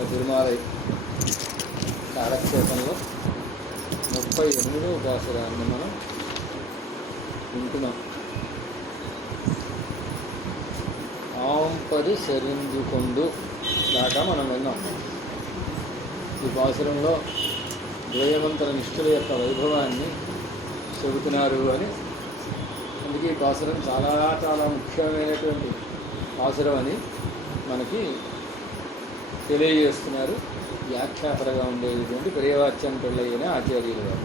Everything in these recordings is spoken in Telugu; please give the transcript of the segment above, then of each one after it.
మన తిరుమలై కాలక్షేపంలో 38వ పాసురాన్ని మనం వింటున్నాం. ఆంపరి సరిందుకొండు దాకా మనం విన్నాం. ఈ పాసురంలో ద్వయమంతర నిష్ఠుల యొక్క వైభవాన్ని చెబుతున్నారు అని, అందుకే ఈ పాసురం చాలా చాలా ముఖ్యమైనటువంటి పాసురం అని మనకి తెలియజేస్తున్నారు. వ్యాఖ్యాతలుగా ఉండేటువంటి ప్రియవాచ్యం పెళ్ళైన ఆచార్యులు గారు.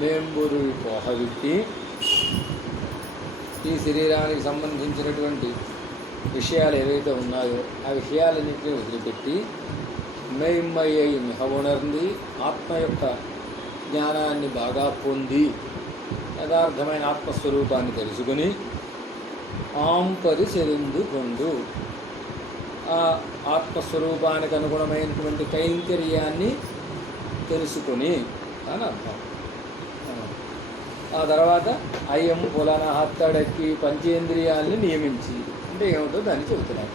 మేంబురు పోహవిట్టి ఈ శరీరానికి సంబంధించినటువంటి విషయాలు ఏవైతే ఉన్నాయో ఆ విషయాలన్నింటినీ వదిలిపెట్టి మెయిమ్మయ్యై మిహవుణర్ంది ఆత్మ యొక్క జ్ఞానాన్ని బాగా పొంది యథార్థమైన ఆత్మస్వరూపాన్ని తెలుసుకుని ఆంపరి సెరిందుకొండు ఆ ఆత్మస్వరూపానికి అనుగుణమైనటువంటి కైంకర్యాన్ని తెలుసుకుని అని అర్థం. ఆ తర్వాత అయ్యం పులన హత్తడక్కి పంచేంద్రియాల్ని నియమించి అంటే ఏమిటో దాన్ని చెబుతున్నారు.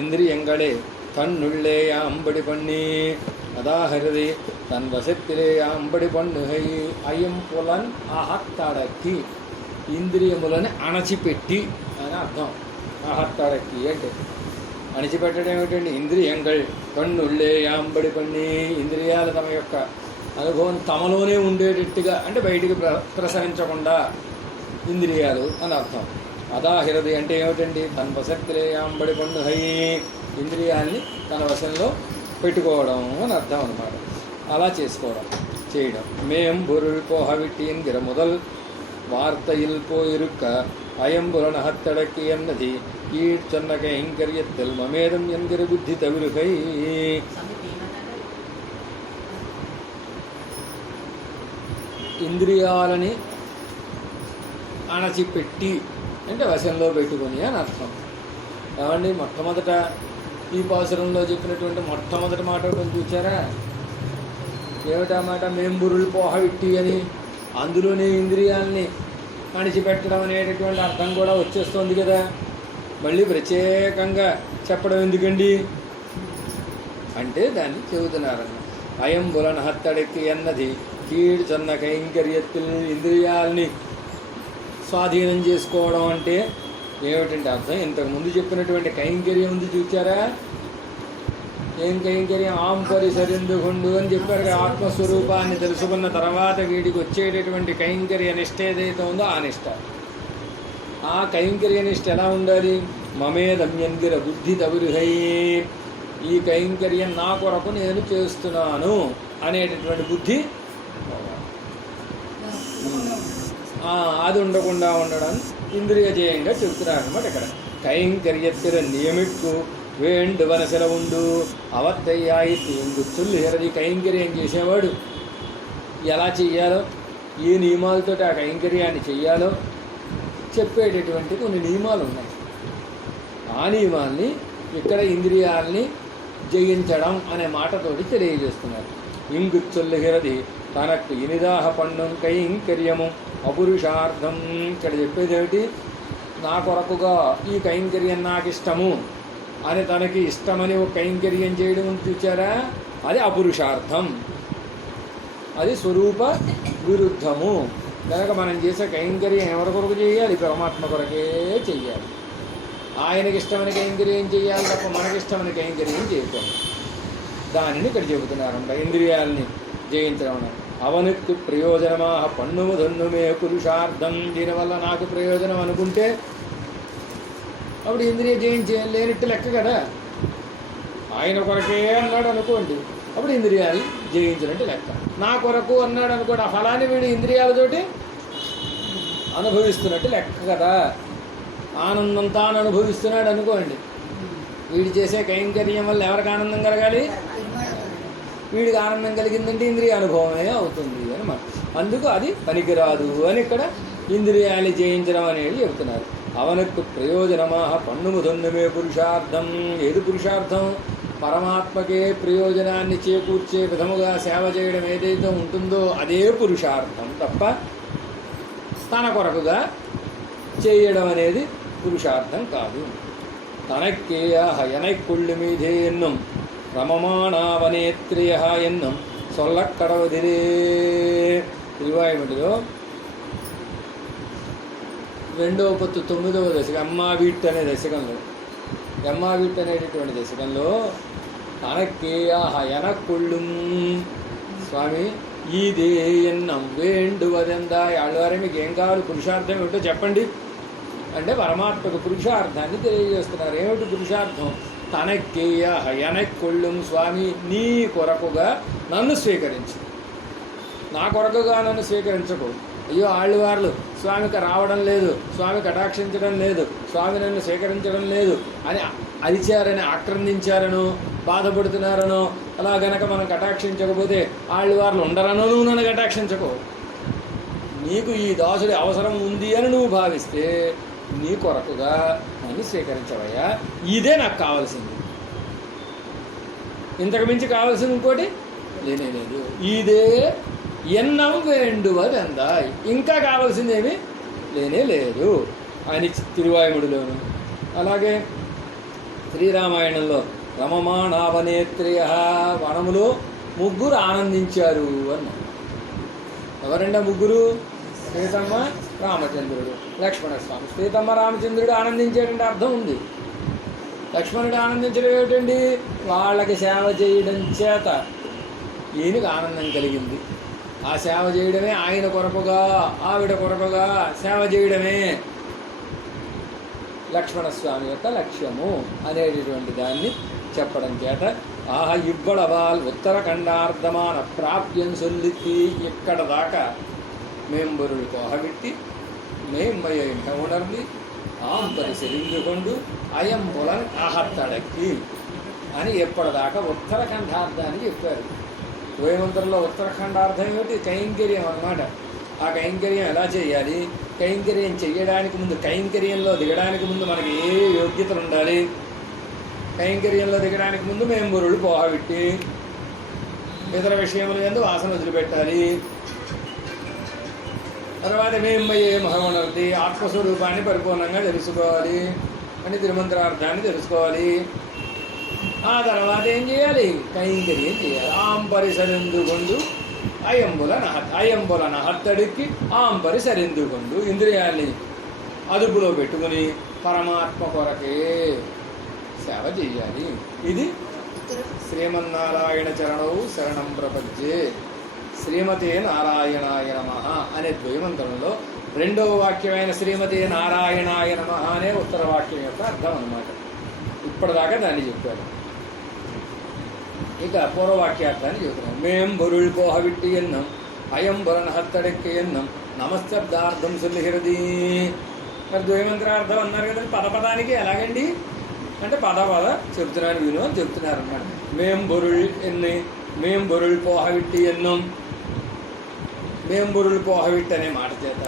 ఇంద్రియంగళే తన్నుళ్ళే అంబడి పన్ని అదాహరది తన్ వశత్తిలే అంబడి పన్ను హై అయ్యం పులన్ ఆహత్తడక్కి ఇంద్రియములని అణచిపెట్టి అని అర్థం. ఆహత్తడక్కి అంటే అణిచిపెట్టడం ఏమిటండి? ఇంద్రియంగళ్ కన్నుళ్ళే యాంబడి పన్ని ఇంద్రియాలు తమ యొక్క అనుభవం తమలోనే ఉండేటట్టుగా అంటే బయటికి ప్రసరించకుండా ఇంద్రియాలు అని అర్థం. అదాహిరది అంటే ఏమిటండి? తన వశక్తిలే యాంబడి పన్ను హై ఇంద్రియాల్ని తన వశంలో పెట్టుకోవడం అని అర్థం అన్నమాట. అలా చేయడం. మేం బొరుள் పోహవిట్టింగిర முதல் வார்த்தையில் போயிருக்க அயம்புலன் அகத்தடக்கி என்னதி கீழ் சொன்ன கைங்கரியத்தில் மமேதம் என்கிற புத்தி தவிருகை. ఇంద్రియాలని అణచిపెట్టి అంటే వశంలో పెట్టుకొని అని అర్థం. ఏమండి, మొట్టమొదట ఈ పాసురంలో చెప్పినటువంటి మొట్టమొదటి మాట చూచారా? ఏమిటా మాట? మేంబురులు పోహవిట్టి అని. అందులోనే ఇంద్రియాలని అణిచిపెట్టడం అనేటటువంటి అర్థం కూడా వచ్చేస్తుంది కదా. మళ్ళీ ప్రత్యేకంగా చెప్పడం ఎందుకండి అంటే దాన్ని చెబుతున్నారన్న. అయం బులన హత్తడెక్కి అన్నది కీడు చన్న కైంకర్యత్తుల్ ఇంద్రియాలని స్వాధీనం చేసుకోవడం అంటే ఏమిటంటే అర్థం? ఇంతకుముందు చెప్పినటువంటి కైంకర్యం ఉంది చూచారా? ఏం కైంకర్యం? ఆంపరి సరిందుకొండు అని చెప్పారు. ఆత్మస్వరూపాన్ని తెలుసుకున్న తర్వాత వీడికి వచ్చేటటువంటి కైంకర్య నిష్ట ఏదైతే ఉందో ఆ నిష్ట. ఆ కైంకర్య నిష్ట ఎలా ఉండాలి? మమేదమ్యంగిర బుద్ధి తవిరుహై ఈ కైంకర్యం నా కొరకు నేను చేస్తున్నాను అనేటటువంటి బుద్ధి అది ఉండకుండా ఉండడం ఇంద్రియ జయంగా చెబుతున్నారు అన్నమాట. ఇక్కడ కైంకర్యత్తిర నియమిట్టు వేండువన సెలవుండు అవత్తయ్యాయి గుర్తులు హెరది. కైంకర్యం చేసేవాడు ఎలా చెయ్యాలో, ఏ నియమాలతో ఆ కైంకర్యాన్ని చెయ్యాలో చెప్పేటటువంటి కొన్ని నియమాలు ఉన్నాయి. ఆ నియమాల్ని ఇక్కడ ఇంద్రియాల్ని జయించడం అనే మాటతోటి తెలియజేస్తున్నారు. ఇంగుచ్చొల్లు హెరది తనకు ఇనిదాహ పన్ను కైంకర్యము అపురుషార్థం. ఇక్కడ చెప్పేది ఏమిటి? నా కొరకుగా ఈ కైంకర్యం నాకు ఇష్టము అని తనకి ఇష్టమని ఒక కైంకర్యం చేయడం చూచారా? అది అపురుషార్థం, అది స్వరూప విరుద్ధము. కనుక మనం చేసే కైంకర్యం ఎవరి కొరకు చేయాలి? పరమాత్మ కొరకే చెయ్యాలి. ఆయనకి ఇష్టమైన కైంకర్యం చేయాలి తప్ప మనకిష్టమైన కైంకర్యం చేయకూడదు. దానిని ఇక్కడ చెబుతున్నారంట. ఇంద్రియాలని జయించడం అవనుక్కు ప్రయోజనమా పన్నుము ధన్నుమే పురుషార్థం. దీనివల్ల నాకు ప్రయోజనం అనుకుంటే అప్పుడు ఇంద్రియ జయించేయం లేనట్టు లెక్క కదా. ఆయన కొరకే అన్నాడు అనుకోండి, అప్పుడు ఇంద్రియాలు జయించినట్టు లెక్క. నా కొరకు అన్నాడు అనుకోండి, ఆ ఫలాన్ని వీడు ఇంద్రియాలతోటి అనుభవిస్తున్నట్టు లెక్క కదా. ఆనందం తాను అనుభవిస్తున్నాడు అనుకోండి, వీడు చేసే కైంకర్యం వల్ల ఎవరికి ఆనందం కలగాలి? వీడికి ఆనందం కలిగిందంటే ఇంద్రియ అనుభవమే అవుతుంది అనమాట. అందుకు అది పనికిరాదు అని ఇక్కడ ఇంద్రియాలు జయించడం అనేది చెబుతున్నారు. అవనకు ప్రయోజనమా పన్నుము దొన్నమే పురుషార్థం. ఏది పురుషార్థం? పరమాత్మకే ప్రయోజనాన్ని చేకూర్చే విధముగా సేవ చేయడం ఏదైతే ఉంటుందో అదే పురుషార్థం తప్ప తన కొరకుగా చేయడం అనేది పురుషార్థం కాదు. తనకే హయనైకొళ్ళు మీదే ఎన్నుం రమమాణావనేత్రియ ఎన్నం సొల్లక్కడవదిరే. తిరువాయుమడిలో 2వ పొత్తు 9వ దశకం ఎమ్మావీట్ అనే దశకంలో, ఎమ్మావీట్ అనేటటువంటి దశకంలో తనకేయాహ ఎనకొళ్ళుం స్వామి ఈదే ఎన్నం వేండువదెందాయ్ ఆళ్ళవారే మీకు ఏం కావాలి, పురుషార్థం ఏమిటో చెప్పండి అంటే పరమాత్మకు పురుషార్థాన్ని తెలియజేస్తున్నారు. ఏమిటి పురుషార్థం? తనకేయాహ ఎనకొళ్ళుం స్వామి నీ కొరకుగా నన్ను స్వీకరించు, నా కొరకుగా నన్ను స్వీకరించకు. అయ్యో ఆళ్ళవార్లు స్వామికి రావడం లేదు, స్వామి కటాక్షించడం లేదు, స్వామి నన్ను స్వీకరించడం లేదు అని అరిచారని ఆక్రందించారనో బాధపడుతున్నారనో అలా గనక మనం కటాక్షించకపోతే ఆళ్ళవార్లు ఉండరనో నువ్వు నన్ను కటాక్షించకు. నీకు ఈ దాసుడి అవసరం ఉంది అని నువ్వు భావిస్తే నీ కొరకుగా నన్ను స్వీకరించవయ్యా, ఇదే నాకు కావాల్సింది. ఇంతకు మించి కావాల్సింది ఇంకోటి లేనే లేదు. ఇదే ఎన్నం వేండువదెందాయ్, ఇంకా కావాల్సిందేమి లేనే లేదు అని తిరువాయుముడిలోను. అలాగే శ్రీరామాయణంలో రమమాణావనేత్రియ వనములో 3 ఆనందించారు అన్నారు. ఎవరండి ఆ 3? సీతమ్మ, రామచంద్రుడు, లక్ష్మణస్వామి. సీతమ్మ రామచంద్రుడు ఆనందించేటువంటి అర్థం ఉంది. లక్ష్మణుడు ఆనందించడం ఏమిటండి? వాళ్ళకి సేవ చేయడం చేత ఈయనకు ఆనందం కలిగింది. ఆ సేవ చేయడమే ఆయన కొరకుగా ఆవిడ కొరకుగా సేవ చేయడమే లక్ష్మణస్వామి యొక్క లక్ష్యము అనేటటువంటి దాన్ని చెప్పడం చేత ఆహ ఇవ్వడవాల్ ఉత్తరఖండార్ధమాన ప్రాప్యం సొల్లికి ఇక్కడ దాకా మేంబరుడు కోహబెట్టి మేమ్మయ్య ఉణర్ని ఆంపరి సెరిందుకొండు అయంబులన్ అహత్తడక్కి అని ఎప్పటిదాకా ఉత్తరఖండార్థాన్ని చెప్పారు. ద్వయమంత్రంలో ఉత్తరఖండార్థం ఏమిటి? కైంకర్యం అన్నమాట. ఆ కైంకర్యం ఎలా చేయాలి? కైంకర్యం చెయ్యడానికి ముందు, కైంకర్యంలో దిగడానికి ముందు మనకి ఏ యోగ్యతలు ఉండాలి? కైంకర్యంలో దిగడానికి ముందు మేంబరుడు పోహబెట్టి ఇతర విషయములు యందు వాసన వదిలిపెట్టాలి. తర్వాత మేమ్మయ్యే మహమనర్ది ఆత్మస్వరూపాన్ని పరిపూర్ణంగా తెలుసుకోవాలి అని తిరుమంత్రార్థాన్ని తెలుసుకోవాలి. ఆ తర్వాత ఏం చేయాలి? కైంకర్యం చేయాలి. ఆంపరి సరిందుకొండు అయంబుల నహత్తడికి ఆంపరి సరిందుకొండు. ఇంద్రియాల్ని అదుపులో పెట్టుకుని పరమాత్మ కొరకే సేవ చేయాలి. ఇది శ్రీమన్నారాయణ చరణవు శరణం ప్రపంచే శ్రీమతే నారాయణాయ నమః అనే ద్వయమంత్రంలో 2వ వాక్యమైన శ్రీమతే నారాయణాయ నమః అనే ఉత్తర వాక్యం యొక్క అర్థం అన్నమాట. ఇప్పటిదాకా దాన్ని చెప్పారు. ఇక పూర్వవాక్యార్థాన్ని చెబుతున్నాం. మేం బొరుళ్ పోహవిట్టి ఎన్నం అయం బొరన్ హత్తడెక్కి ఎన్నం నమస్తబ్దార్థం సుల్లిహిరది. మరి ద్వయమంత్రార్థం అన్నారు కదండి. పదపదానికి ఎలాగండి అంటే పద చెప్తున్నాను విను అని చెప్తున్నారు అన్నమాట. మేం బొరుళ్ ఎన్ని మేం బొరుళ్ పోహవిట్టి ఎన్నం, మేం బొరుళ్ పోహవిట్టి అనే మాట చేత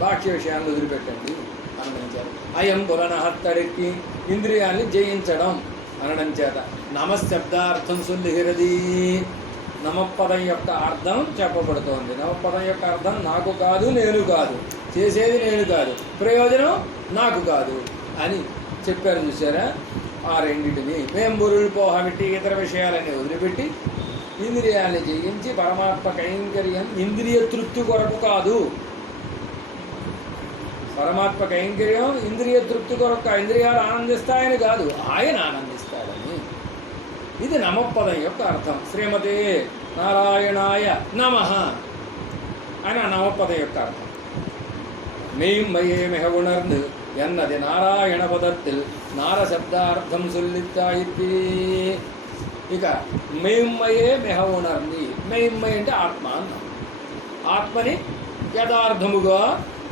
బాహ్య విషయాన్ని వదిలిపెట్టండి అనడం చేత, అయం బొరన హత్తడెక్కి ఇంద్రియాన్ని జయించడం అనడం చేత నమశబ్దార్థం సుల్లిహిరది. నమపదం యొక్క అర్థం చెప్పబడుతోంది. నమపదం యొక్క అర్థం నాకు కాదు, నేను కాదు, చేసేది నేను కాదు, ప్రయోజనం నాకు కాదు అని చెప్పారు. చూసారా? ఆ రెండింటిని మేం బొరుళ్ పోహబెట్టి ఇతర విషయాలన్నీ వదిలిపెట్టి ఇంద్రియాన్ని జయించి పరమాత్మ కైంకర్యం ఇంద్రియ తృప్తి కొరకు కాదు. పరమాత్మ కైంకర్యం ఇంద్రియ తృప్తి కొరకు, ఇంద్రియాలు ఆనందిస్తాయని కాదు, ఆయన ఆనందిస్తాడని. ఇది నమపదం యొక్క అర్థం. శ్రీమతే నారాయణాయ నమః అని ఆ నమపదం యొక్క అర్థం. మెయ్యే మిహ ఉణర్ந்து ఎన్నది నారాయణ పదத்தில் నారశబ్దార్థం సుల్లిత్తాయిత్తి. ఇక మెయ్యే మిహ ఉణర్ని, మెయ్యే అంటే ఆత్మ అన్నాం. ఆత్మని యథార్థముగా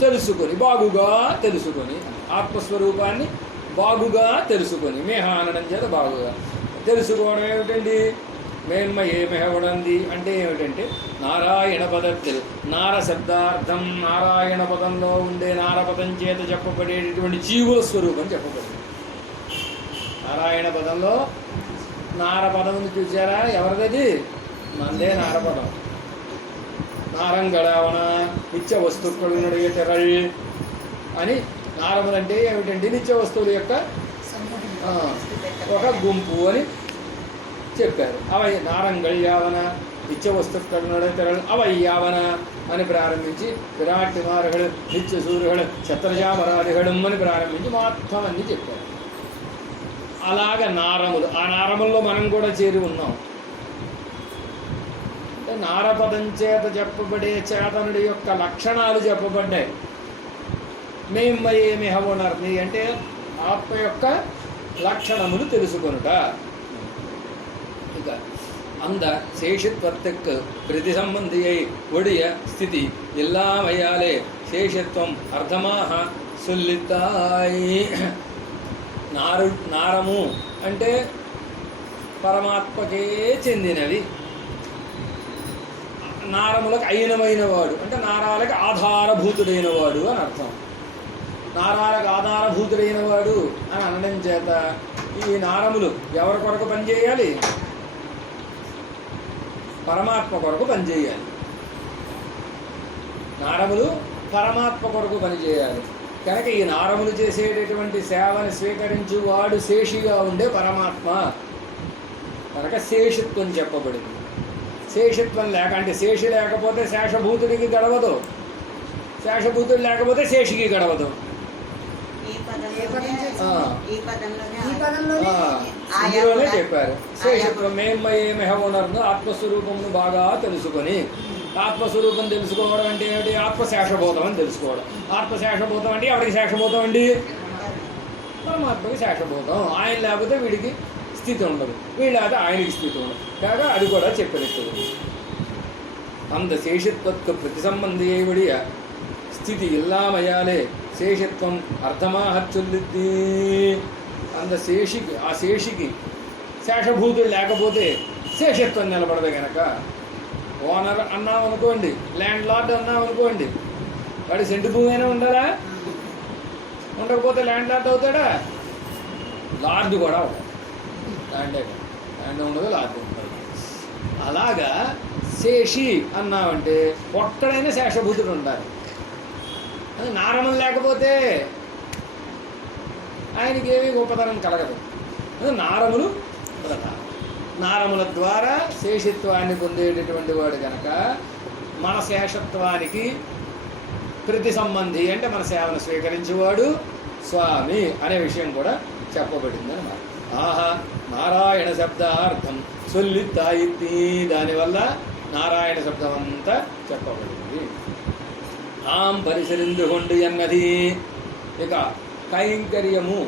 తెలుసుకొని, బాగుగా తెలుసుకొని, ఆత్మస్వరూపాన్ని బాగుగా తెలుసుకొని, మేహ అనడం చేత బాగుగా తెలుసుకోవడం ఏమిటండి? మేన్మయే మెహవడంది అంటే ఏమిటంటే నారాయణ పదத்தில் నారశబ్దార్థం, నారాయణ పదంలో ఉండే నారపదం చేత చెప్పబడేటటువంటి జీవుల స్వరూపం చెప్పబడింది. నారాయణ పదంలో నారపదం చూసారా? ఎవరిదది? మందే నారపదం. నారంగడావన నిత్య వస్తువులునడిగే తెరళ్ అని. నారములంటే ఏమిటండి? నిత్య వస్తువుల యొక్క ఒక గుంపు అని చెప్పారు. అవై నారంగళ్ యావన నిత్య వస్తుక్கள் நடத்தல் అవై యావన అని ప్రారంభించి విరాట్ మారహడు నిత్య సూర్యుడు ఛత్రజామరాదిహడు అని ప్రారంభించి మొత్తం అన్నీ చెప్పారు. అలాగ నారములు, ఆ నారముల్లో మనం కూడా చేరి ఉన్నాం. అంటే నారపదం చేత చెప్పబడే చేతనుడి యొక్క లక్షణాలు చెప్పబడ్డాయి. మేమయేమి హవునర్ని అంటే ఆత్మ యొక్క లక్షణములు తెలుసుకొనుట. ఇక அந்த சேஷித்வத்துக்கு பிரதி சம்பந்தியை ஒடிய ஸ்திதி எல்லாமையாலே சேஷித்வம் అర్థమాహ சொல்லித்தாయి. నారము అంటే పరమాత్మకే చెందినవి. నారములకు అయినమైన వాడు అంటే నారాలకు ఆధారభూతుడైన వాడు అని అర్థం. నారాలకు ఆధారభూతుడైన వాడు అని అనడం చేత ఈ నారములు ఎవరి కొరకు పనిచేయాలి? పరమాత్మ కొరకు పనిచేయాలి. నారములు పరమాత్మ కొరకు పనిచేయాలి కనుక ఈ నారములు చేసేటటువంటి సేవని స్వీకరించు వాడు శేషిగా ఉండే పరమాత్మ కనుక శేషిత్వం చెప్పబడింది. శేషిత్వం లేక అంటే శేషి లేకపోతే శేషభూతుడికి గడవదు, శేషభూతుడు లేకపోతే శేషికి గడవదు. ఇందులోనే చెప్పారు శేషత్వం మేమయేమి హవునర్ను ఆత్మస్వరూపమును బాగా తెలుసుకొని. ఆత్మస్వరూపం తెలుసుకోవడం అంటే ఏమిటి? ఆత్మశేషభూతం అని తెలుసుకోవడం. ఆత్మశేషభూతం అంటే ఎవరికి శేషభూతం అండి? పరమాత్మకి శేషభూతం. ఆయన లేకపోతే వీడికి స్థితి ఉండదు, వీడు లేకపోతే ఆయనకి స్థితి ఉండదు. కాగా అది కూడా చెప్పినట్టు அந்த శేషిత్వకు ప్రతి సంబంధియ స్థితి ఇల్లామయాలే శేషత్వం అర్థమాహ చొల్లిద్ది. అంత శేషికి ఆ శేషికి శేషభూతుడు లేకపోతే శేషత్వం నిలబడదు. కనుక ఓనర్ అన్నాం అనుకోండి, ల్యాండ్ లార్డ్ అన్నాం అనుకోండి, వాడి సెంటు భూమి అయినా ఉండాలా? ఉండకపోతే ల్యాండ్ లార్డ్ అవుతాడా? లార్డ్ కూడా అవుతాడు. ల్యాండ్ ఉండదు, లార్డ్ ఉంటుంది. అలాగా శేషి అన్నామంటే ఒక్కడైనా శేషభూతుడు ఉండాలి. నారములు లేకపోతే ఆయనకి ఏమీ గొప్పతనం కలగదు. నారములు నారముల ద్వారా శేషిత్వాన్ని పొందేటటువంటి వాడు కనుక మన శేషత్వానికి ప్రతి సంబంధి అంటే మన సేవను స్వీకరించేవాడు స్వామి అనే విషయం కూడా చెప్పబడింది అన్నమాట. ఆహా నారాయణ శబ్దార్థం సొల్లిత్తాయిత్తి, దానివల్ల నారాయణ శబ్దం అంతా చెప్పబడింది. ఆం పరిసరిందుకొండు అన్నది. ఇక కైంకర్యము,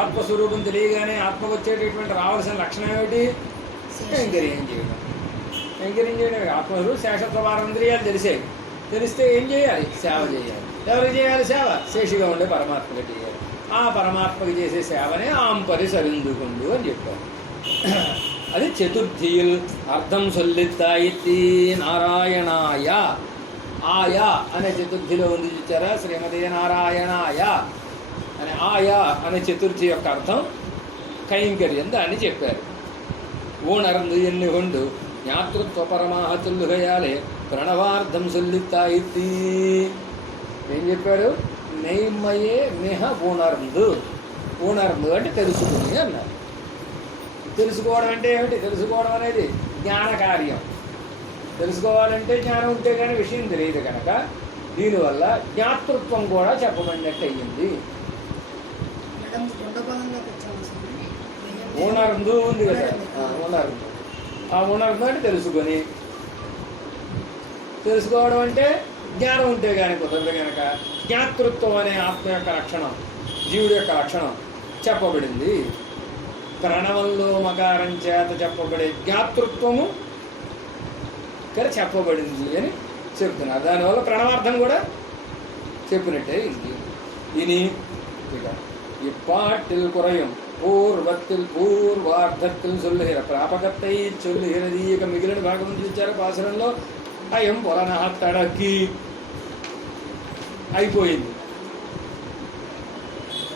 ఆత్మస్వరూపం తెలియగానే ఆత్మకు వచ్చేటటువంటి రావాల్సిన లక్షణం ఏమిటి? కైంకర్యం చేయడం. కైంకర్యం చేయడం ఆత్మస్వరూపం శేషత్వ వారంద్రియాలు తెలిస్తే ఏం చేయాలి? సేవ చేయాలి. ఎవరికి చేయాలి సేవ? శేషిగా ఉండే పరమాత్మకి చేయాలి. ఆ పరమాత్మకి చేసే సేవనే ఆం పరిసరిందుకొండు అని చెప్పారు. అది చతుర్థియుల్ అర్థం సొల్లిత్తాయిత్తి నారాయణాయ. ఆయా అనే చతుర్థిలో ఉంది చూచారా? శ్రీమతి నారాయణాయ అనే ఆయా అనే చతుర్థి యొక్క అర్థం కైంకర్యం, దాన్ని చెప్పారు. ఊణర్ందు ఎన్ని కొండు జ్ఞాతృత్వ పరమాహ తుల్లుగయాలే ప్రణవార్థం సొల్లిత్తాయిత్తి. ఏం చెప్పారు? నైమయే మిహ ఊణర్ందు. ఊణర్ందు అంటే తెలుసుకుని అన్నారు. తెలుసుకోవడం అంటే ఏమిటి? తెలుసుకోవడం అనేది జ్ఞాన కార్యం. తెలుసుకోవాలంటే జ్ఞానం ఉంటే కానీ విషయం తెలియదు కనుక దీనివల్ల జ్ఞాతృత్వం కూడా చెప్పబడినట్టు అయ్యింది. ఊణర్ందు ఉంది కదా, ఊణర్ందు. ఆ ఊణర్ందు అంటే తెలుసుకోవడం అంటే జ్ఞానం ఉంటే కానీ కుదరదు కనుక జ్ఞాతృత్వం అనే ఆత్మ యొక్క లక్షణం, జీవుడి యొక్క లక్షణం చెప్పబడింది. ప్రణవంలో మకారం చేత చెప్పబడే జ్ఞాతృత్వము ఇక్కడ చెప్పబడింది అని చెప్తున్నారు. దానివల్ల ప్రణవార్థం కూడా చెప్పినట్టే ఇది. ఇని ఇక ఇప్పాటిల్ కురయం పూర్వత్తిల్ పూర్వార్థత్తిల్ చొల్లుహిర ప్రాపకత్తై చొల్లుహిరది. ఇక మిగిలిన భాగం చూచారు పాసురంలో అయం పొలనహ తడకి అయిపోయింది.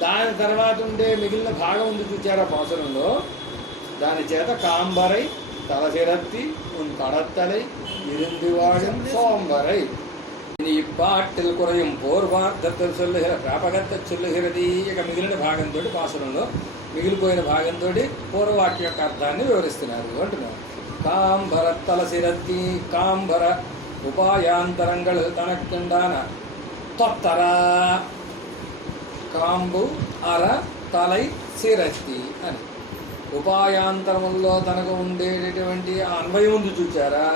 దాని తర్వాత ఉండే మిగిలిన భాగం ఉంది చూచారా పాసురంలో? దాని చేత కాంబరై తలసిరత్తి ఉన్ కడత్తలై ఇరుందివాడం సోంబరై ఇని ఇప్పాటిల్ కురయం పూర్వార్థత్తిల్ చొల్లుహిర ప్రాపకత్త చొల్లుహిరది. ఇక మిగిలిన భాగంతో పాసురంలో మిగిలిపోయిన భాగంతో పూర్వవాక్య యొక్క అర్థాన్ని వివరిస్తున్నారు అంటున్నారు. కాంబర తలసిరత్తి కాంబర ఉపాయాంతరంగళ్ తనకుండాన తొత్తర కాంబు అర తలై సిరత్తి అని ఉపాయాంతరముల్లో తనకు ఉండేటటువంటి అన్వయం ఉంది చూచారా,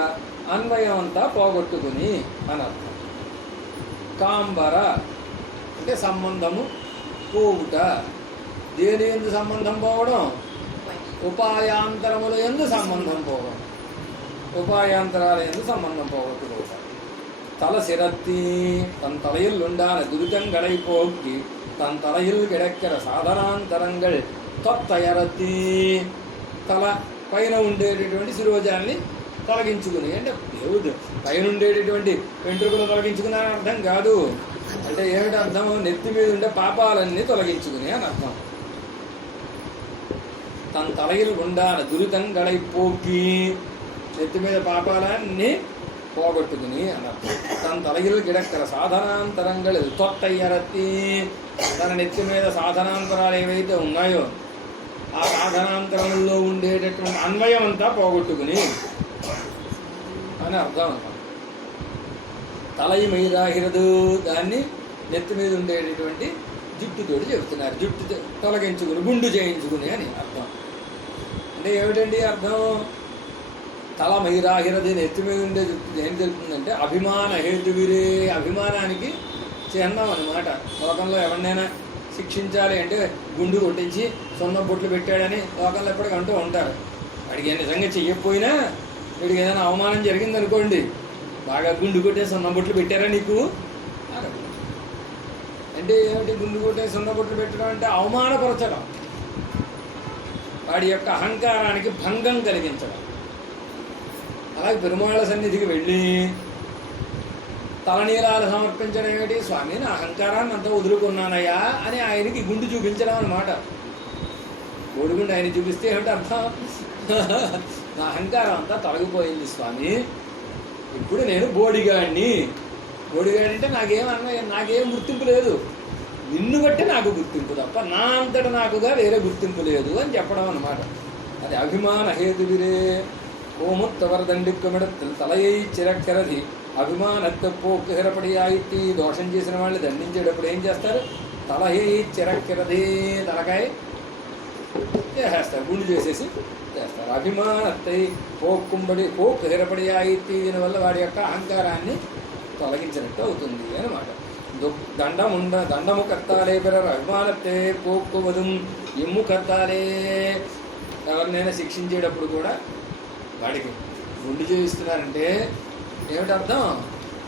అన్వయం అంతా పోగొట్టుకుని అని అర్థం. కాంబర అంటే సంబంధము పోవుట. దేని ఎందు సంబంధం పోవడం? ఉపాయాంతరముల ఎందు సంబంధం పోవడం, ఉపాయాంతరాల ఎందు సంబంధం పోగొట్టుకోవడం. తల సిరత్తి తన தலையிலுண்டான துரிதங்களை போக்கி தன் தலையில் கிடக்கிற సాధనాంతరంగల్ తొత్తయరత్తి తల పైన ఉండేటటువంటి శిరోజాన్ని తొలగించుకుని, అంటే దేవుడు పైన ఉండేటటువంటి వెంట్రుకలు తొలగించుకుని అని అర్థం కాదు. అంటే ఏమిటి అర్థం? నెత్తి మీద ఉండే పాపాలన్నీ తొలగించుకుని అని అర్థం. తన తలయిల్ ఉండాల దురితంగళై పోకి, నెత్తి మీద పాపాలన్నీ పోగొట్టుకుని అని అర్థం. తన తలయిల్ గిడక్కర సాధనాంతరంగళ తొత్తయ్యరత్తి తన నెత్తి మీద సాధనాంతరాలు ఏవైతే ఉన్నాయో ఆ సాధనాంతరంలో ఉండేటటువంటి అన్వయం అంతా పోగొట్టుకుని అని అర్థం అన్నమాట. తలై మైరాహిరదు దాన్ని నెత్తి మీద ఉండేటటువంటి జుట్టుతోటి చెబుతున్నారు. జుట్టు తొలగించుకుని గుండు చేయించుకుని అని అర్థం. అంటే ఏమిటండి అర్థం? తల మైరాహిరది నెత్తి మీద ఉండే జుట్టు ఏం తెలుపుతుందంటే అభిమాన హేతువిరే, అభిమానానికి చిహ్నం అన్నమాట. లోకంలో ఎవరినైనా శిక్షించాలి అంటే గుండు కొట్టించి సొన్న బొట్లు పెట్టాడని లోకంలో ఎప్పటికీ అంటూ ఉంటారు. వాడికి నిజంగా చెయ్యకపోయినా వీడికి ఏదైనా అవమానం జరిగిందనుకోండి, బాగా గుండు కొట్టే సొన్న బొట్లు పెట్టారా నీకు అంటే ఏమిటి? గుండు కొట్టే సొన్న బొట్లు పెట్టడం అంటే అవమానపరచడం, వాడి యొక్క అహంకారానికి భంగం కలిగించడం. అలాగే పెరుమాళ్ళ సన్నిధికి వెళ్ళి తలనీలాలు సమర్పించడం ఏమిటి? స్వామి నా అహంకారాన్ని అంతా వదులుకున్నానయ్యా అని ఆయనకి గుండు చూపించడం అన్నమాట. బోడిగుండు ఆయన చూపిస్తే ఏమిటి అర్థం? నా అహంకారం అంతా తొలగిపోయింది స్వామి, ఇప్పుడు నేను బోడిగాడిని. బోడిగాడి అంటే నాకేం గుర్తింపు లేదు, నిన్ను బట్టి నాకు గుర్తింపు తప్ప నా అంతట నాకుగా వేరే గుర్తింపు లేదు అని చెప్పడం అన్నమాట. అది అభిమాన హేతువిరే కోముత్తవరదండిక్కమిడ తలయై చిరక్కరది అభిమానత్వ పోకిరపడియాయితీ. దోషం చేసిన వాళ్ళని దండించేటప్పుడు ఏం చేస్తారు? తలయై చిరక్కరది, తలకాయ చేసేస్తారు, గుండు చేసేసి చేస్తారు. అభిమానత్తై పోక్కుంబడి పోకిరపడియాయితీ, దీనివల్ల వాడి యొక్క అహంకారాన్ని తొలగించినట్టు అవుతుంది అనమాట. దండము కత్తాలే పిల్లలు అభిమానత్తే పోక్కువదు ఎమ్ము కత్తాలే. ఎవరినైనా శిక్షించేటప్పుడు కూడా వాడికి గుండు చేయిస్తున్నారంటే ఏమిటి అర్థం?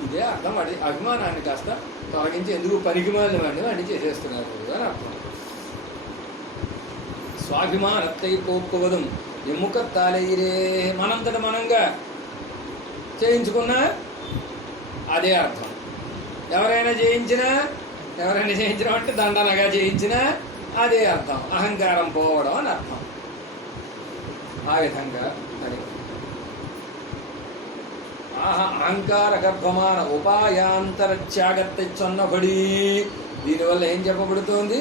ఇదే అర్థం. వాడి అభిమానాన్ని కాస్త తొలగించి ఎందుకు పనికిమాలిన వాడిని వాడిని చేసేస్తున్నారు అని అర్థం. స్వాభిమానత్తై పోక్కువదు ఎమ్ముకత్తాలేరే, మనంతట మనంగా చేయించుకున్నా అదే అర్థం. ఎవరైనా చేయించినా అంటే దండనగా చేయించినా అదే అర్థం, అహంకారం పోవడం అని అర్థం. ఆ విధంగా అది అహంకార గర్భమాన ఉపాయాంతర త్యాగத்தை சொன்னபடி. దీనివల్ల ఏం చెప్పబడుతోంది?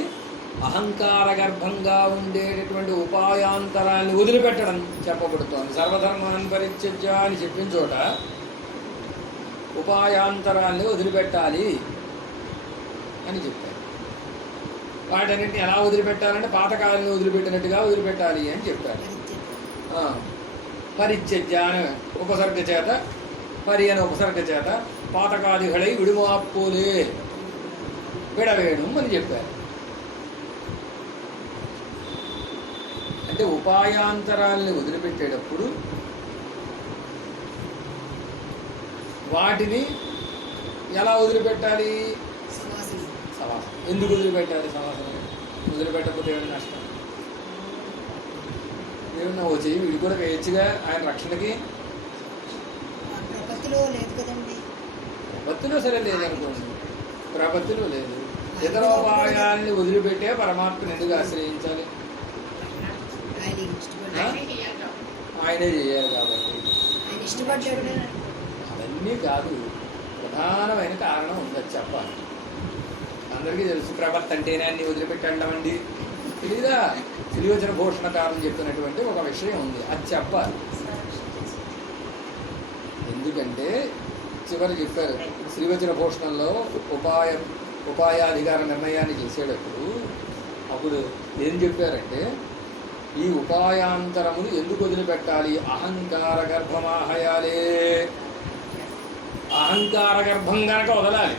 అహంకార గర్భంగా ఉండేటటువంటి ఉపాయాంతరాన్ని వదిలిపెట్టడం చెప్పబడుతోంది. సర్వధర్మాన్ని పరిత్యజ్య అని చెప్పిన చోట ఉపాయాంతరాన్ని వదిలిపెట్టాలి అని చెప్పారు. వాటన్నింటిని ఎలా వదిలిపెట్టాలంటే పాతకాలని వదిలిపెట్టినట్టుగా వదిలిపెట్టాలి అని చెప్పారు. పరిత్యజ్య అనే ఉపసర్గ చేత, పరి అనే ఉపసర్గ చేత పాతకాదిகளை విడుమాపోలే విడవేయడం అని చెప్పారు. అంటే ఉపాయాంతరాల్ని వదిలిపెట్టేటప్పుడు వాటిని ఎలా వదిలిపెట్టాలి? సవాసనం. ఎందుకు వదిలిపెట్టాలి సవాసనం? వదిలిపెట్టకపోతే ఏమైనా నష్టం? ఏమన్నా ఓ చెయ్యి వీడు కూడా వేయచ్చుగా ఆయన రక్షణకి. ప్రపత్తిలో సరే లేదనుకోండి, ప్రపత్తిలో లేదు. ఇతర ఉపాయాన్ని వదిలిపెట్టే పరమాత్మను ఎందుకు ఆశ్రయించాలి? ఆయనే చేయాలి కాబట్టి. అవన్నీ కాదు, ప్రధానమైన కారణం ఉందని చెప్పాలి. అందరికీ తెలుసు, ప్రపత్తి అంటేనే అన్ని వదిలిపెట్టండి. తెలీదా? శ్రీవచన భూషణకారం చెప్పినటువంటి ఒక విషయం ఉంది, అది చెప్పాలి. ఎందుకంటే చివరి చెప్పారు శ్రీవచన భూషణంలో ఉపాయాధికార నిర్ణయాన్ని చేసేటప్పుడు అప్పుడు ఏం చెప్పారంటే, ఈ ఉపాయాంతరములు ఎందుకు వదిలిపెట్టాలి? అహంకార గర్భమాహయాలే. అహంకార గర్భం కనుక వదలాలి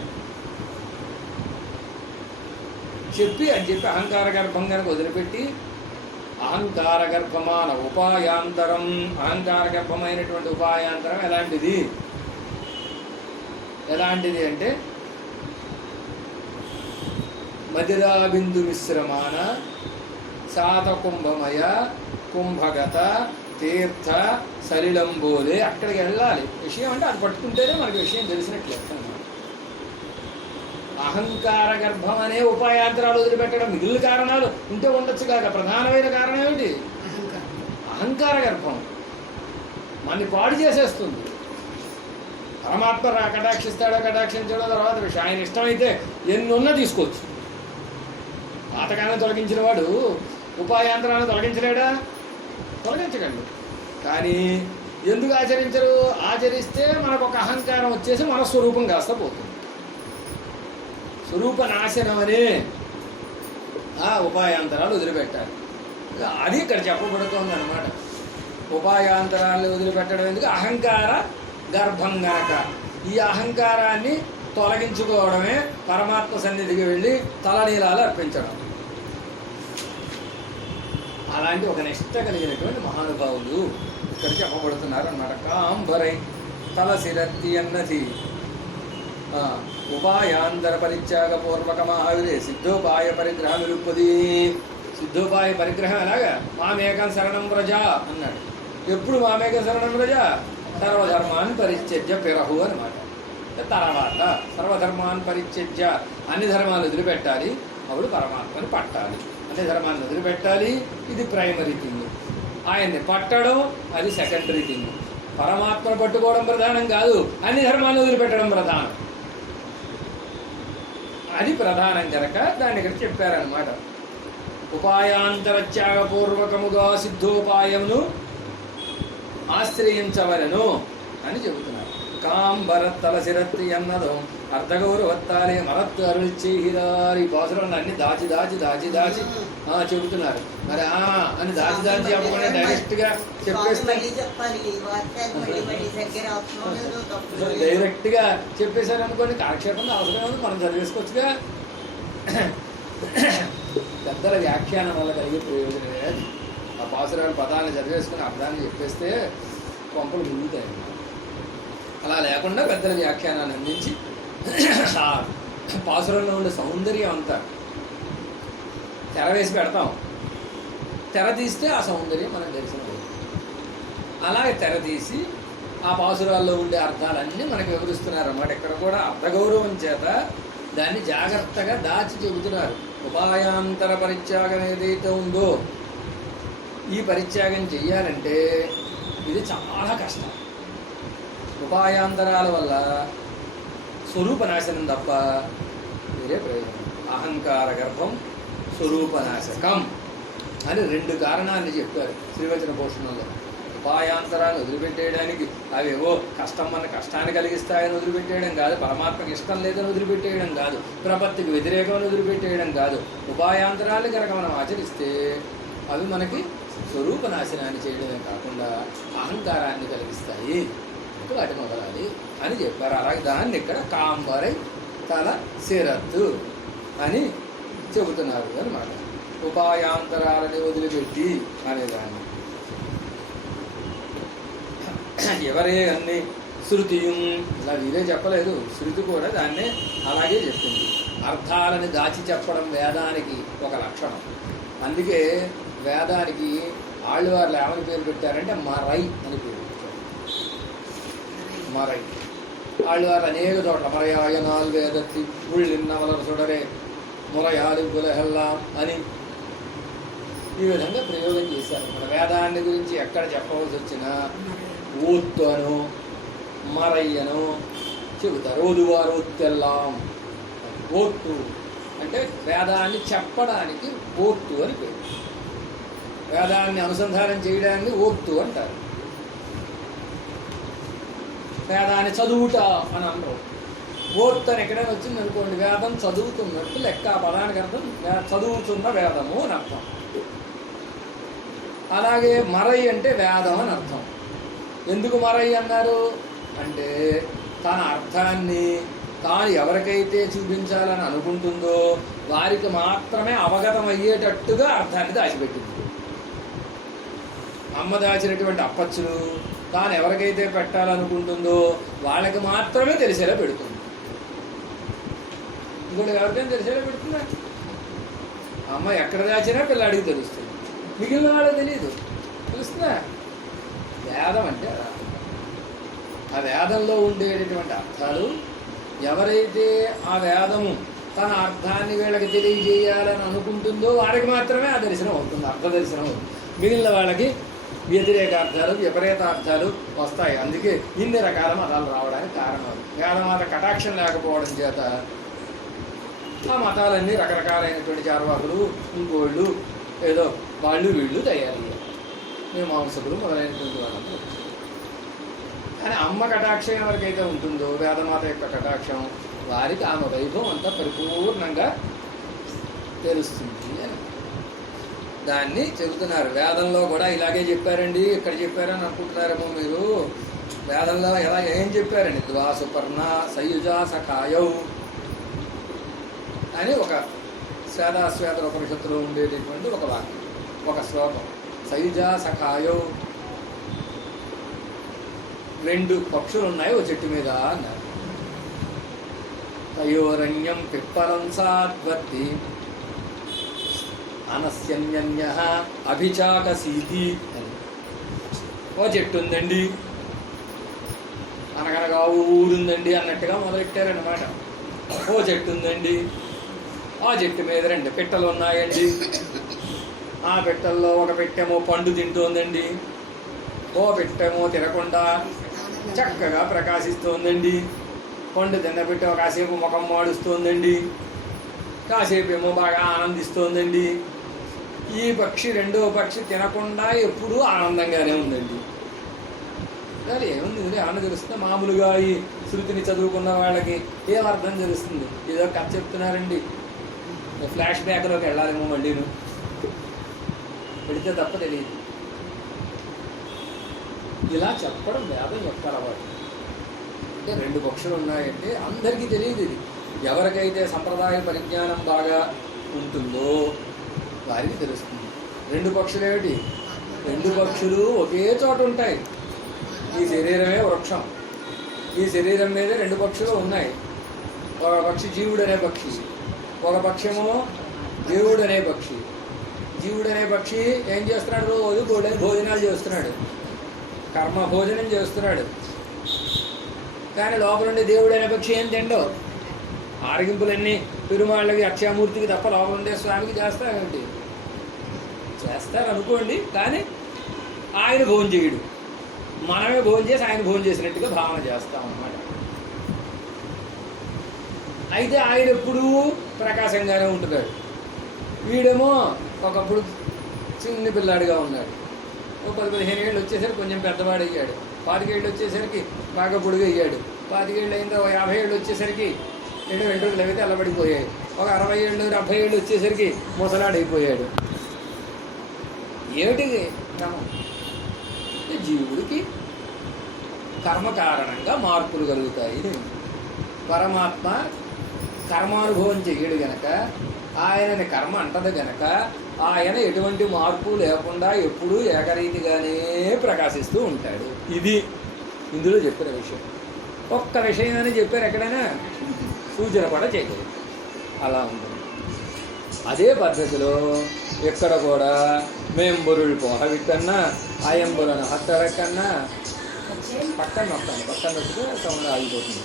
చెప్పి అని చెప్పి అహంకార గర్భం కనుక వదిలిపెట్టి అహంకార గర్భమాన ఉపాయాంతరం, అహంకార గర్భమైనటువంటి ఉపాయాంతరం ఎలాంటిది అంటే మదిరాబిందు మిశ్రమాన శాతకుంభమయ కుంభగత తీర్థ సలిలంబోలే. అక్కడికి వెళ్ళాలి. విషయం అంటే అది పట్టుకుంటేనే మనకి విషయం తెలిసినట్లు. అహంకార గర్భం అనే ఉపాయాంతరాలు వదిలిపెట్టడం, మిగిలిన కారణాలు ఉంటే ఉండొచ్చు కాక ప్రధానమైన కారణం ఏమిటి? అహంకార గర్భం మనని పాడు చేసేస్తుంది. పరమాత్మ కటాక్షిస్తాడో కటాక్షించాడో తర్వాత విషయం. ఆయన ఇష్టమైతే ఎన్నున్నా తీసుకోవచ్చు. పాతకాలను తొలగించిన వాడు ఉపాయాంతరాలను తొలగించలేడా? తొలగించగలడు. కానీ ఎందుకు ఆచరించరు? ఆచరిస్తే మనకు ఒక అహంకారం వచ్చేసి మన స్వరూపం కాస్త పోతుంది. స్వరూప నాశనం అనే ఆ ఉపాయాంతరాలు వదిలిపెట్టాలి. అది ఇక్కడ చెప్పబడుతోంది అన్నమాట. ఉపాయాంతరాలను వదిలిపెట్టడం ఎందుకు? అహంకార గర్భం గనక. ఈ అహంకారాన్ని తొలగించుకోవడమే పరమాత్మ సన్నిధికి వెళ్ళి తలనీలాలు అర్పించడం. అలాంటి ఒక నిష్ట కలిగినటువంటి మహానుభావులు ఇక్కడ చెప్పబడుతున్నారు అన్నమాట. కాంబరై తలసిరత్తి అన్నది ఉపాయాంతర పరిత్యాగ పూర్వక మహావిరే సిద్ధోపాయ పరిగ్రహం విలుపది. సిద్ధోపాయ పరిగ్రహం ఎలాగా? మామేకం శరణం వ్రజ అన్నాడు. ఎప్పుడు మామేకం శరణం వ్రజ? సర్వధర్మాన్ని పరిత్యజ్య పిరహు అనమాట. తర్వాత సర్వధర్మాన్ని పరిత్యజ్య, అన్ని ధర్మాలు వదిలిపెట్టాలి, అప్పుడు పరమాత్మని పట్టాలి. అన్ని ధర్మాన్ని వదిలిపెట్టాలి, ఇది ప్రైమరీ థింగ్. ఆయన్ని పట్టడం అది సెకండరీ థింగ్. పరమాత్మను పట్టుకోవడం ప్రధానం కాదు, అన్ని ధర్మాలను వదిలిపెట్టడం ప్రధానం. అది ప్రధానం కనుక దాన్ని ఇక్కడ చెప్పారనమాట. ఉపాయాంతరత్యాగపూర్వకముగా సిద్ధోపాయమును ఆశ్రయించవలను అని చెబుతున్నారు. కాంబరత్తలసిరత్తి అన్నదో అర్ధగౌరవత్తాలే మరత్తు అరుళి చేహిరారి. పాసులను అన్ని దాచి దాచి దాచి దాచి చెబుతున్నారు. మరి అని దాచి దాచి చెప్పకుండా డైరెక్ట్గా చెప్పేస్తే డైరెక్ట్గా చెప్పేశారు అనుకోండి, కాలక్షేపంలో అవసరం ఉంది, మనం చదివేసుకోవచ్చుగా. పెద్దల వ్యాఖ్యానం వల్ల కలిగే ప్రయోజనమే అది. ఆ పాసురాలు పదాలను చదివేసుకుని అర్థాన్ని చెప్పేస్తే కొంపలు మురుగుతాయి. అలా లేకుండా పెద్దల వ్యాఖ్యానాన్ని అందించి ఆ పాసురంలో ఉండే సౌందర్యం అంతా తెర వేసి పెడతాం. తెర తీస్తే ఆ సౌందర్యం మనకు తెలిసినది. అలాగే తెర తీసి ఆ పాసురాల్లో ఉండే అర్థాలన్నీ మనకు వివరిస్తున్నారన్నమాట. ఇక్కడ కూడా అర్థగౌరవం చేత దాన్ని జాగ్రత్తగా దాచి చెబుతున్నారు. ఉపాయాంతర పరిత్యాగం ఏదైతే ఉందో, ఈ పరిత్యాగం చెయ్యాలంటే ఇది చాలా కష్టం. ఉపాయాంతరాల వల్ల స్వరూపనాశనం తప్ప వేరే ప్రయోజనం. అహంకార గర్భం స్వరూపనాశకం అని రెండు కారణాన్ని చెప్పారు శ్రీవచన భూషణంలో. ఉపాయాంతరాలు వదిలిపెట్టేయడానికి అవేవో మన కష్టాన్ని కలిగిస్తాయని వదిలిపెట్టేయడం కాదు, పరమాత్మకి ఇష్టం లేదని వదిలిపెట్టేయడం కాదు, ప్రపత్తికి వ్యతిరేకమని వదిలిపెట్టేయడం కాదు. ఉపాయాంతరాలు కనుక మనం ఆచరిస్తే అవి మనకి స్వరూప నాశనాన్ని చేయడమే కాకుండా అహంకారాన్ని కలిగిస్తాయి. వాటిని వదలాలి అని చెప్పారు. అలాగే దాన్ని ఇక్కడ కాంబరై తల సిరత్తు అని చెబుతున్నారు అన్నమాట. ఉపాయాంతరాలని వదిలిపెట్టి అనేదాన్ని ఎవరే అన్ని శృతియం ఇలా వీరే చెప్పలేదు, శృతి కూడా దాన్నే అలాగే చెప్పింది. అర్థాలని దాచి చెప్పడం వేదానికి ఒక లక్షణం. అందుకే వేదానికి ఆళ్ళవార్లు ఏమని పేరు పెట్టారంటే మరై అని పేరు పెట్టారు. మరై ఆళ్ళవారు అనేక చోట్ల మరయాయనాలు వేదత్తి ఉళ్ళిన్నవల సుడరే మురయాలు గులహెల్లాం అని ఈ విధంగా ప్రయోగం చేశారు. మన వేదాన్ని గురించి ఎక్కడ చెప్పవలసి వచ్చినా ఊత్తు అను మరయ్యను చెబుతారు. ఓదువారు ఒత్తెల్లాం ఓత్తు అంటే వేదాన్ని చెప్పడానికి ఓక్తు అని పేరు. వేదాన్ని అనుసంధానం చేయడాన్ని ఓక్తు అంటారు. వేదాన్ని చదువుట అని అనరు. ఓక్తు అని ఎక్కడైనా వచ్చింది అనుకోండి, వేదం చదువుతున్నట్టు లెక్క. ఆ పదానికి అర్థం చదువుతున్న వేదము అని అర్థం. అలాగే మరై అంటే వేదం అని అర్థం. ఎందుకు మరై అన్నారు అంటే తన అర్థాన్ని తాను ఎవరికైతే చూపించాలని అనుకుంటుందో వారికి మాత్రమే అవగతం అయ్యేటట్టుగా అర్థాన్ని దాచిపెట్టింది. అమ్మ దాచినటువంటి అప్పచ్చులు తాను ఎవరికైతే పెట్టాలనుకుంటుందో వాళ్ళకి మాత్రమే తెలిసేలా పెడుతుంది. ఇంకోటి ఎవరికైనా తెలిసేలా పెడుతుందా? అమ్మ ఎక్కడ దాచినా పిల్లాడికి తెలుస్తుంది, మిగిలిన వాళ్ళకి తెలియదు. తెలుస్తుందా? వేదం అంటే ఆ వేదంలో ఉండేటటువంటి అర్థాలు ఎవరైతే ఆ వేదము తన అర్థాన్ని వీళ్ళకి తెలియజేయాలని అనుకుంటుందో వారికి మాత్రమే ఆ దర్శనం అవుతుంది, అర్థ దర్శనం అవుతుంది. మిగిలిన వాళ్ళకి వ్యతిరేకార్థాలు విపరీతార్థాలు వస్తాయి. అందుకే ఇన్ని రకాల మతాలు రావడానికి కారణం వేదమాత కటాక్షం లేకపోవడం చేత ఆ మతాలన్నీ రకరకాలైనటువంటి చార్వాకులు ఇంకోళ్ళు ఏదో వాళ్ళు వీళ్ళు తయారయ్యారు, మీమాంసకులు మొదలైనటువంటి వాళ్ళందరూ. కానీ అమ్మ కటాక్షం ఎవరికైతే ఉంటుందో వేదమాత యొక్క కటాక్షం వారికి ఆమె వైభవం అంతా పరిపూర్ణంగా తెలుస్తుంది అని దాన్ని చెబుతున్నారు. వేదంలో కూడా ఇలాగే చెప్పారండి, ఇక్కడ చెప్పారని అనుకుంటున్నారేమో మీరు. వేదంలో ఎలా ఏం చెప్పారండి? ద్వాసుపర్ణ సయుజా సఖాయౌ అని ఒక శ్వేతాశ్వేత ఉపనిషత్తులో ఉండేటటువంటి ఒక వాక్యం, ఒక శ్లోకం. సయుజా సఖాయౌ, రెండు పక్షులు ఉన్నాయి ఓ చెట్టు మీద అన్నారు. తయోరణ్యం పిప్పలం సాద్వర్తి అనస్యన్య అభిచాకసీతి అని. ఓ చెట్టు ఉందండి అనగనగా ఊరుందండి అన్నట్టుగా మొదలెట్టారనమాట. ఓ చెట్టు ఉందండి, ఆ చెట్టు మీద రెండు పిట్టలు ఉన్నాయండి, ఆ పిట్టల్లో ఒక పెట్టెమో పండు తింటోందండి, ఓ పెట్టెమో తినకుండా చక్కగా ప్రకాశిస్తోందండి, పండు తిన్న పెట్ట కాసేపు ముఖం మాడుస్తోందండి, కాసేపు ఏమో బాగా ఆనందిస్తోందండి. ఈ పక్షి రెండో పక్షి తినకుండా ఎప్పుడూ ఆనందంగానే ఉందండి. కానీ ఏముంది ఏమన్నా తెలుస్తుందా? మామూలుగా ఈ శృతిని చదువుకున్న వాళ్ళకి ఏం అర్థం తెలుస్తుంది? ఏదో కథ చెప్తున్నారండి, ఫ్లాష్ బ్యాక్లోకి వెళ్ళాలేమో మళ్ళీను, పెడితే తప్ప తెలియదు. ఇలా చెప్పడం వేదం యొక్క అలవాటు. అంటే రెండు పక్షులు ఉన్నాయంటే అందరికీ తెలియదు. ఇది ఎవరికైతే సంప్రదాయ పరిజ్ఞానం బాగా ఉంటుందో వారికి తెలుస్తుంది. రెండు పక్షులు ఏమిటి? రెండు పక్షులు ఒకే చోట ఉంటాయి. ఈ శరీరమే వృక్షం, ఈ శరీరం మీద రెండు పక్షులు ఉన్నాయి. ఒక పక్షి జీవుడు అనే పక్షి, ఒక పక్షేమో దేవుడు అనే పక్షి. జీవుడు అనే పక్షి ఏం చేస్తున్నాడు? రోజు భోజనాలు చేస్తున్నాడు, కర్మ భోజనం చేస్తున్నాడు. కానీ లోపల ఉండే దేవుడు అనే పక్షి ఏం తిండో. ఆరగింపులన్నీ పెరుమాళ్ళకి అక్షయమూర్తికి తప్ప లోపల ఉండే స్వామికి చేస్తారేమిటి? చేస్తారు అనుకోండి, కానీ ఆయన భోజనం చేయడు. మనమే భోజనం చేసి ఆయన భోజనం చేసినట్టుగా భావన చేస్తాం అన్నమాట. అయితే ఆయన ఎప్పుడూ ప్రకాశంగానే ఉంటున్నాడు. వీడేమో ఒకప్పుడు చిన్న పిల్లాడిగా ఉన్నాడు. ఓ 10-15 ఏళ్ళు వచ్చేసరికి కొంచెం పెద్దవాడు అయ్యాడు. 25 ఏళ్ళు వచ్చేసరికి బాగా పొడుగు అయ్యాడు. 25 ఏళ్ళు అయిన 50 ఏళ్ళు వచ్చేసరికి వెంట్రుకలు అయితే అల్లబడిపోయాయి. ఒక 60 ఏళ్ళు 70 ఏళ్ళు వచ్చేసరికి ముసలాడైపోయాడు. ఏమిటి క్రమం? జీవుడికి కర్మ కారణంగా మార్పులు కలుగుతాయి. పరమాత్మ కర్మానుభవం చెయ్యడు గనక, ఆయనని కర్మ అంటది గనక ఆయన ఎటువంటి మార్పు లేకుండా ఎప్పుడూ ఏకరీతిగానే ప్రకాశిస్తూ ఉంటాడు. ఇది ఇందులో చెప్పిన విషయం. ఒక్క విషయాన్ని చెప్పారు, ఎక్కడైనా సూచన కూడా చేయలేదు. అలా ఉంటుంది. అదే పద్ధతిలో ఎక్కడ కూడా మేంబురుడు పోహవిక్కన్నా ఆయంబులను హత్తరకన్నా పక్కన నొక్కండి, పక్కన నొక్కితే సౌండ్ ఆగిపోతుంది.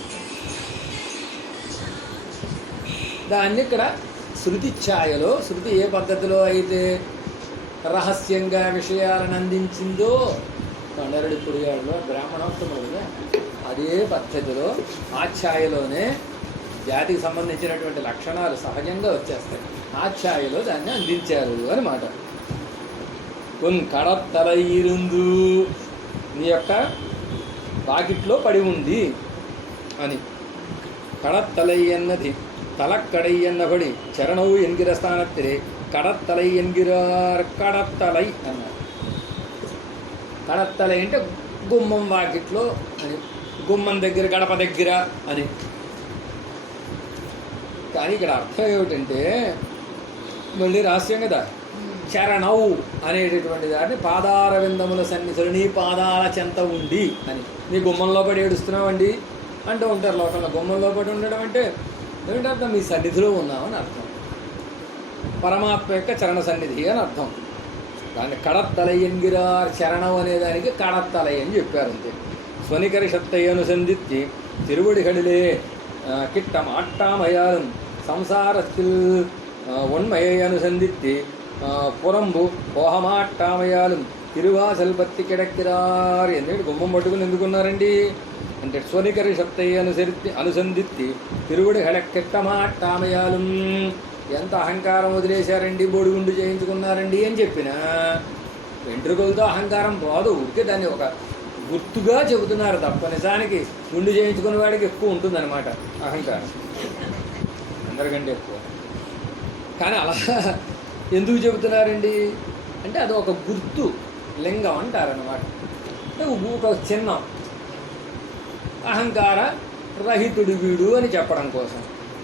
దాన్ని ఇక్కడ శృతి ఛాయలో, శృతి ఏ పద్ధతిలో అయితే రహస్యంగా విషయాలను అందించిందో కొండరెడ్డి పుడియాడులో బ్రాహ్మణోత్తములుగా అదే పద్ధతిలో ఆ ఛాయలోనే జాతికి సంబంధించినటువంటి లక్షణాలు సహజంగా వచ్చేస్తాయి. ఆ ఛాయలో దాన్ని అందించారు అన్నమాట. కడత్తల ఇరుందు, నీ యొక్క బాకిట్లో పడి ఉంది అని. కడత్తలై అన్నది తలక్కడై అన్నబడి చరణవు ఎన్గిర స్థానత్తిరే కడత్తలై ఎన్గిరార్ కడత్తలై అన్నారు. కడత్తలై అంటే గుమ్మం వాకిట్లో అని, గుమ్మం దగ్గర గడప దగ్గర అని. కానీ ఇక్కడ అర్థం ఏమిటంటే మళ్ళీ రహస్యం కదా. చరణవు అనేటటువంటి దాన్ని పాదార విందముల సన్నిధులు నీ పాదాల చెంత ఉండి అని. నీ గుమ్మంలో పడి ఏడుస్తున్నావండి అంటూ ఉంటారు లోకంలో. గుమ్మంలో పడి ఉండడం అంటే ఏమిటి అర్థం? మీ సన్నిధిలో ఉన్నామని అర్థం. పరమాత్మ యొక్క చరణ సన్నిధి అని అర్థం. దాన్ని కడత్తలై ఎన్గిరార్, చరణం అనేదానికి కడత్తలై అని చెప్పారు అంతే. స్వనికరి శక్తై అనుసంధిత్తి తిరువడిகளிலே கிட்ட மாட்டாமையாலும் సంసారத்தில் உண்மையை అనుసంధిత్తి పురంబు పోహమాట్టామయాలు తిరువాసల్ పత్తి కిడక్కిరార్. ఎందుకంటే గుమ్మం పట్టుకుని ఎందుకున్నారండి అంటే స్వనికరి శక్తై అనుసంధిత్తి తిరువుడి కిట్టమాట్టామయాలు. ఎంత అహంకారం వదిలేశారండి, బొడిగుండు చేయించుకున్నారండి అని చెప్పినా వెంట్రుకలతో అహంకారం పోదు. ఊరికే దాన్ని ఒక గుర్తుగా చెబుతున్నారు తప్ప నిజానికి గుండు చేయించుకున్న వాడికి ఎక్కువ ఉంటుందన్నమాట అహంకారం, అందరికంటే ఎక్కువ. కానీ అలా ఎందుకు చెబుతున్నారండి అంటే అది ఒక గుర్తు, లింగం అంటారన్నమాట. ఒక చిహ్నం, అహంకార రహితుడు వీడు అని చెప్పడం కోసం.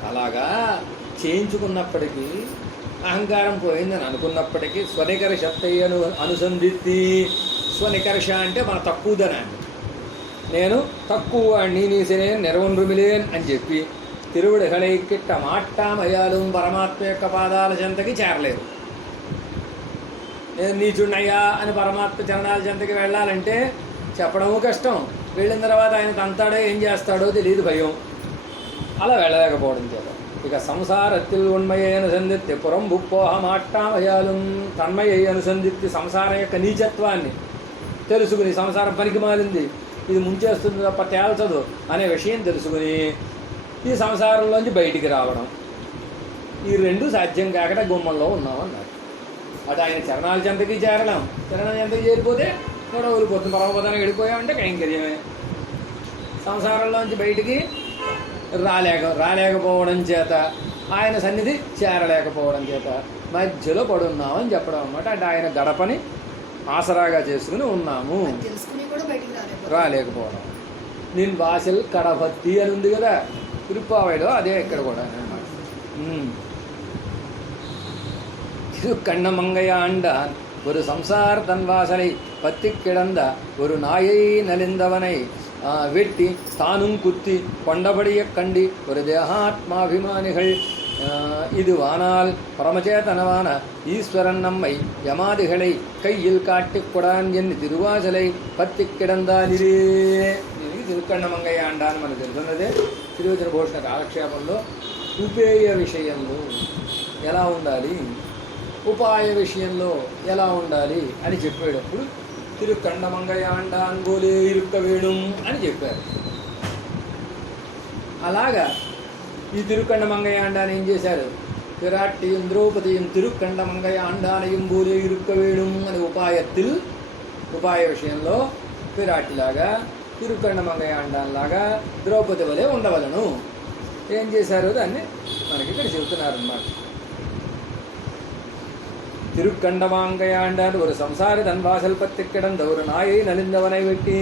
అలాగా చేయించుకున్నప్పటికీ అహంకారం పోయిందని అనుకున్నప్పటికీ స్వనికర శక్తయ్యను అనుసంధిత్తి. స్వనికర్ష అంటే మన తక్కువదనాన్ని, నేను తక్కువ వాడిని, నీసినే నిరవన్రుమిలేన్ అని చెప్పి తిరువుడిகளை కిట్ట మాట్టామయాలు పరమాత్మ యొక్క పాదాల చెంతకి చేరలేదు. నేను నీచున్నయ్యా అని పరమాత్మ చరణాల చెంతకి వెళ్ళాలంటే చెప్పడము కష్టం, వెళ్ళిన తర్వాత ఆయన తంతాడో ఏం చేస్తాడో తెలియదు, భయం. అలా వెళ్ళలేకపోవడం చేత ఇక సంసారத்தில் ఉన్మయ్య అనుసంధిత్తి పురంబు పోహమాట్టామయాలు తన్మయ్య అనుసంధిత్తి. సంసారం యొక్క నీచత్వాన్ని తెలుసుకుని, సంసారం పనికి మాలింది, ఇది ముంచేస్తుంది తప్ప తేల్చదు అనే విషయం తెలుసుకుని ఈ సంసారంలోంచి బయటికి రావడం. ఈ రెండు సాధ్యం కాకట గుమ్మంలో ఉన్నామన్నారు. అటు ఆయన చరణాల చెంతకి చేరడం, చరణాల చెంతకి చేరిపోతే కూడా వదిలిపోతుంది. పరమపదానికి వెళ్ళిపోయామంటే కైంకర్యమే. సంసారంలోంచి బయటికి రాలేకపోవడం చేత, ఆయన సన్నిధి చేరలేకపోవడం చేత మధ్యలో పడున్నామని చెప్పడం అన్నమాట. అంటే ఆయన గడపని ఆసరాగా చేసుకుని ఉన్నాము, రాలేకపోవడం. నేను వాసల్ కడభత్తి అని ఉంది కదా తిరుప్పావైలో, అదే ఇక్కడ కూడా అన్నమాట. திருக்கண்ணமங்கைய ஆண்டான் ஒரு சம்சார தன்வாசலை பத்தி கிடந்த ஒரு நாயை நலிந்தவனை வெட்டி தானும் குத்தி கொண்டபடிய கண்டி ஒரு தேகாத்மாபிமானிகள் இதுவானால் பரமச்சேதனவான ஈஸ்வரன் நம்மை யமாதிகளை கையில் காட்டிக் கொடான் என்று తిరువాసలై పత్తి కిడందానిరే. దీనికి తిరుక్కన్నమంగయ్య ఆండాన్ని మనకు తెలుసున్నదే. తిరువచన భూషణ కాలక్షేపంలో ఉపేయ విషయంలో ఎలా ఉండాలి, ఉపాయ విషయంలో ఎలా ఉండాలి అని చెప్పేటప్పుడు తిరుక్కన్నమంగయ్య ఆండాన్ గోలే ఇరుక్క వేణుం అని చెప్పారు. అలాగా ఈ తిరుక్కన్నమంగయ్య ఆండాన్ని ఏం చేశారు? విరాట్టియం ద్రౌపదియం తిరుక్కన్నమంగయ్య ఆండానయం గోలే ఇరుక్క వేణుం అని ఉపాయ విషయంలో విరాట్టిలాగా తిరుక్కన్నమంగయ్య ఆండాన్లాగా ద్రౌపది వలె ఉండవలను. ఏం చేశారో దాన్ని మనకి ఇక్కడ చెబుతున్నారన్నమాట. తిరుక్కన్నమంగయ్య ஒரு సంసారి తన్వాసల్ పత్తి కిడంద ஒரு నాయై నలిందవనై పెట్టి.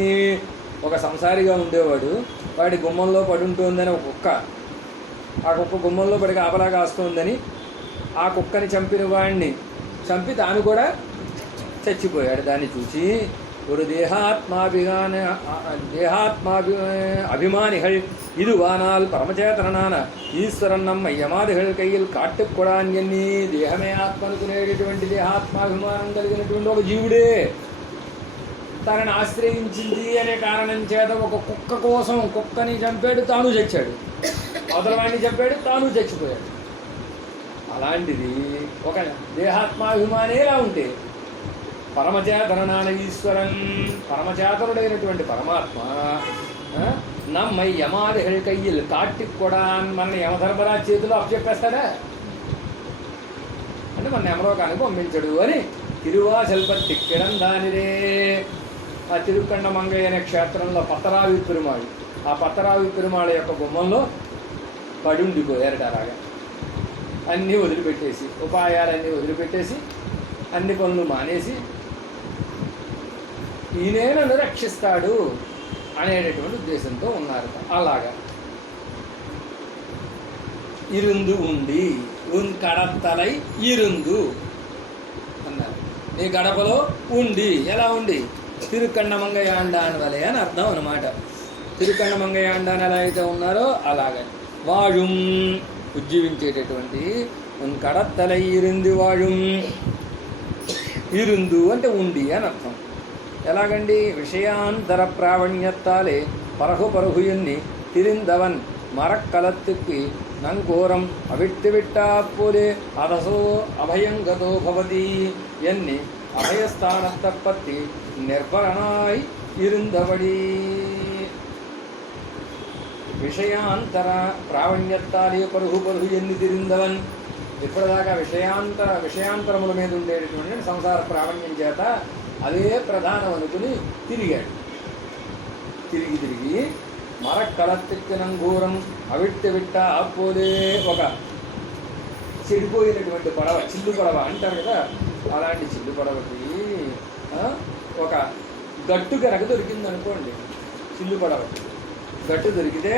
ఒక సంసారిగా ఉండేవాడు, వాడి గుమ్మంలో పడుంటుందని ఒక కుక్క, ఆ కుక్క గుమ్మంలో పడి కాపలా కాస్తుందని ఆ కుక్కని చంపిన వాడిని చంపి తాను కూడా చచ్చిపోయాడు. దాన్ని చూసి ஒரு அபிமானிகள் இதுவானால் పరమచేతనాన ఈశ్వరన్ నమ్మ యమాదిகள் கையில் కాట్టుకొడాన్ ఎన్ని. దేహమే ఆత్మ అనుకునేటటువంటి దేహాత్మాభిమానం కలిగినటువంటి ఒక జీవుడే తనని ఆశ్రయించింది అనే కారణం చేత ఒక కుక్క కోసం కుక్కని చంపాడు, తాను చచ్చాడు. అవతల వాడిని చంపాడు, తాను చచ్చిపోయాడు. అలాంటిది ఒక దేహాత్మాభిమానేలా ఉంటే పరమచేతనాన ఈశ్వరన్, పరమచేతనుడైనటువంటి పరమాత్మ నమ్మై యమాదిహల్ కయ్యిల్ కాటికి కూడా మన యమధర్మరాజు చేతిలో అప్పచెప్పేస్తాడా అంటే మన యమలోకానికి పంపించడు అని తిరువాచల్పత్తి కిడందానిరే. ఆ తిరుకండ మంగయ్య అనే క్షేత్రంలో పత్తరావి పెరుమాళ్, ఆ పత్తరావి పెరుమాళ యొక్క గుమ్మంలో పడి ఉండిపోయారట. అలాగా అన్నీ వదిలిపెట్టేసి, ఉపాయాలన్నీ వదిలిపెట్టేసి, అన్ని పనులు మానేసి ఈయనే నన్ను రక్షిస్తాడు అనేటటువంటి ఉద్దేశంతో ఉన్నారు. అలాగా ఇరుందు ఉండి కడతలై ఇరుందు అన్నారు. నీ గడపలో ఉండి, ఎలా ఉండి? తిరుకండమంగయాండాన్ వలె అని అర్థం అన్నమాట. తిరుకండమంగయాండాన్ ఎలా అయితే ఉన్నారో అలాగే వాഴുం ఉజ్జీవించేటటువంటి కడతలై ఇరుంది వాഴുం. ఇరుందు అంటే ఉండి అని అర్థం. ఎలాగండి? விஷయాంతర ప్రావణ్యత్తాలే పరహు ఎన్ని తిరిందవన్ మరక్కలత్తిప్పి నంకోరం అవిట్టి విట్టాప్పులే అదసో అభయంగతో భవతి ఎన్ని అభయస్థానత్తప్పత్తి నిర్భరణాయ్ ఇరుందబడి. విషయాంతర ప్రావణ్యత్తాలే పరుహు ఎన్ని తిరిందవన్. ఇప్పటిదాకా విషయాంతరముల మీద ఉండేటటువంటి సంసార ప్రావణ్యం చేత అదే ప్రధానం అనుకుని తిరిగాడు. తిరిగి మరక్కలత్తిక్కినంగూరం అవిట్టి విట్ట ఆపోలే, ఒక చెడిపోయినటువంటి పడవ, చిల్లు పడవ అంటారు కదా, అలాంటి చిల్లు పడవకి ఒక గట్టు కనుక దొరికింది అనుకోండి. చిల్లు పడవ గట్టు దొరికితే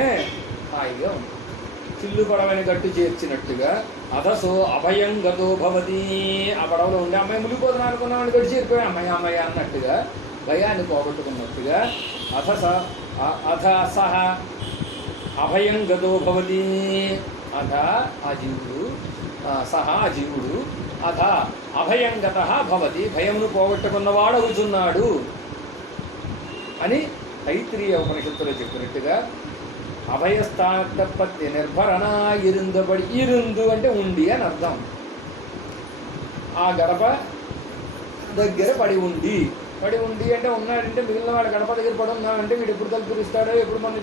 హాయిగా ఉంది. చిల్లు పడవని గట్టు చేర్చినట్టుగా అధసో అభయంగతో భవతి. ఆ పడవలో ఉండే అమ్మాయి మునిగిపోతున్నా అనుకున్నామని గట్టి చేరిపోయి అమ్మాయి అన్నట్టుగా భయాన్ని పోగొట్టుకున్నట్టుగా అథ సహ అభయంగతో భవతి. అథ ఆ జీవుడు, సహ ఆ జీవుడు అథ అభయంగత భవతి, భయమును పోగొట్టుకున్నవాడవుతున్నాడు అని తైత్రీయ ఉపనిషత్తులో చెప్పినట్టుగా అభయస్థానత్తప్పత్తి నిర్భరణ ఇరుందబడి. ఇరుందు అంటే ఉండి అని అర్థం. ఆ గడప దగ్గర పడి ఉండి అంటే ఉన్నాడంటే మిగిలిన వాడు గడప దగ్గర పడి ఉన్నాడంటే వీడు ఎప్పుడు తలుపు తెరుస్తాడో, ఎప్పుడు మనం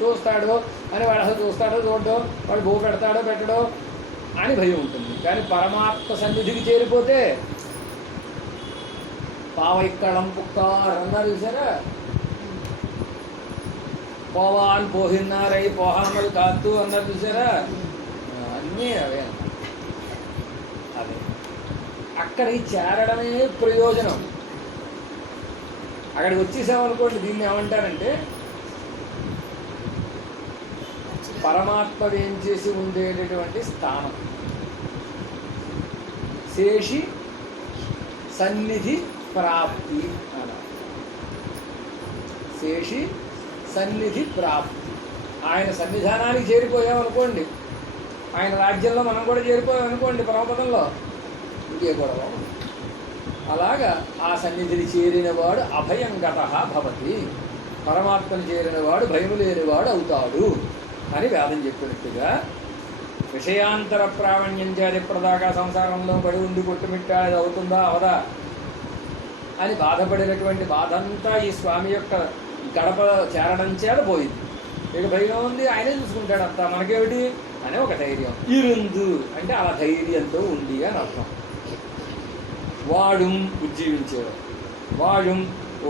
చూస్తాడో అని వాడు అసలు చూస్తాడో చూడడో, వాడు భూ పెడతాడో పెట్టడో అని భయం ఉంటుంది. కానీ పరమాత్మ సన్నిధికి చేరిపోతే పావైక్కళం పుక్కార్ అన్నారు చూసారా. పోవాన్ పోహిన్నారై పోహామలు కాత్తు అన్నారు చూసారా. అన్నీ అవే. అదే అక్కడికి చేరడమే ప్రయోజనం. అక్కడికి వచ్చేసామనుకోండి, దీన్ని ఏమంటారంటే పరమాత్మ ఏం చేసి ఉండేటటువంటి స్థానం. శేషి సన్నిధి ప్రాప్తి అన్నారు. శేషి సన్నిధి ప్రాప్తి. ఆయన సన్నిధానానికి చేరిపోయామనుకోండి, ఆయన రాజ్యంలో మనం కూడా చేరిపోయామనుకోండి, పరమపదంలో ఇంకే గొడవ. అలాగా ఆ సన్నిధిని చేరినవాడు అభయంగత భవతి, పరమాత్మను చేరినవాడు భయము లేనివాడు అవుతాడు అని వేదం చెప్పినట్టుగా విషయాంతర ప్రావణ్యం చేత ఇప్పటిదాకా సంసారంలో పడి ఉండి కొట్టుమిట్టాది అవుతుందా అవదా అని బాధపడినటువంటి బాధంతా ఈ స్వామి యొక్క గడప చేరడం చేత పోయింది. ఇక భయం ఉంది, ఆయనే చూసుకుంటాడు అంతా, మనకేమిటి అనే ఒక ధైర్యం. ఇరుందు అంటే అలా ధైర్యంతో ఉండి అని అర్థం. వాడుం ఉజ్జీవించేవాడు, వాడుం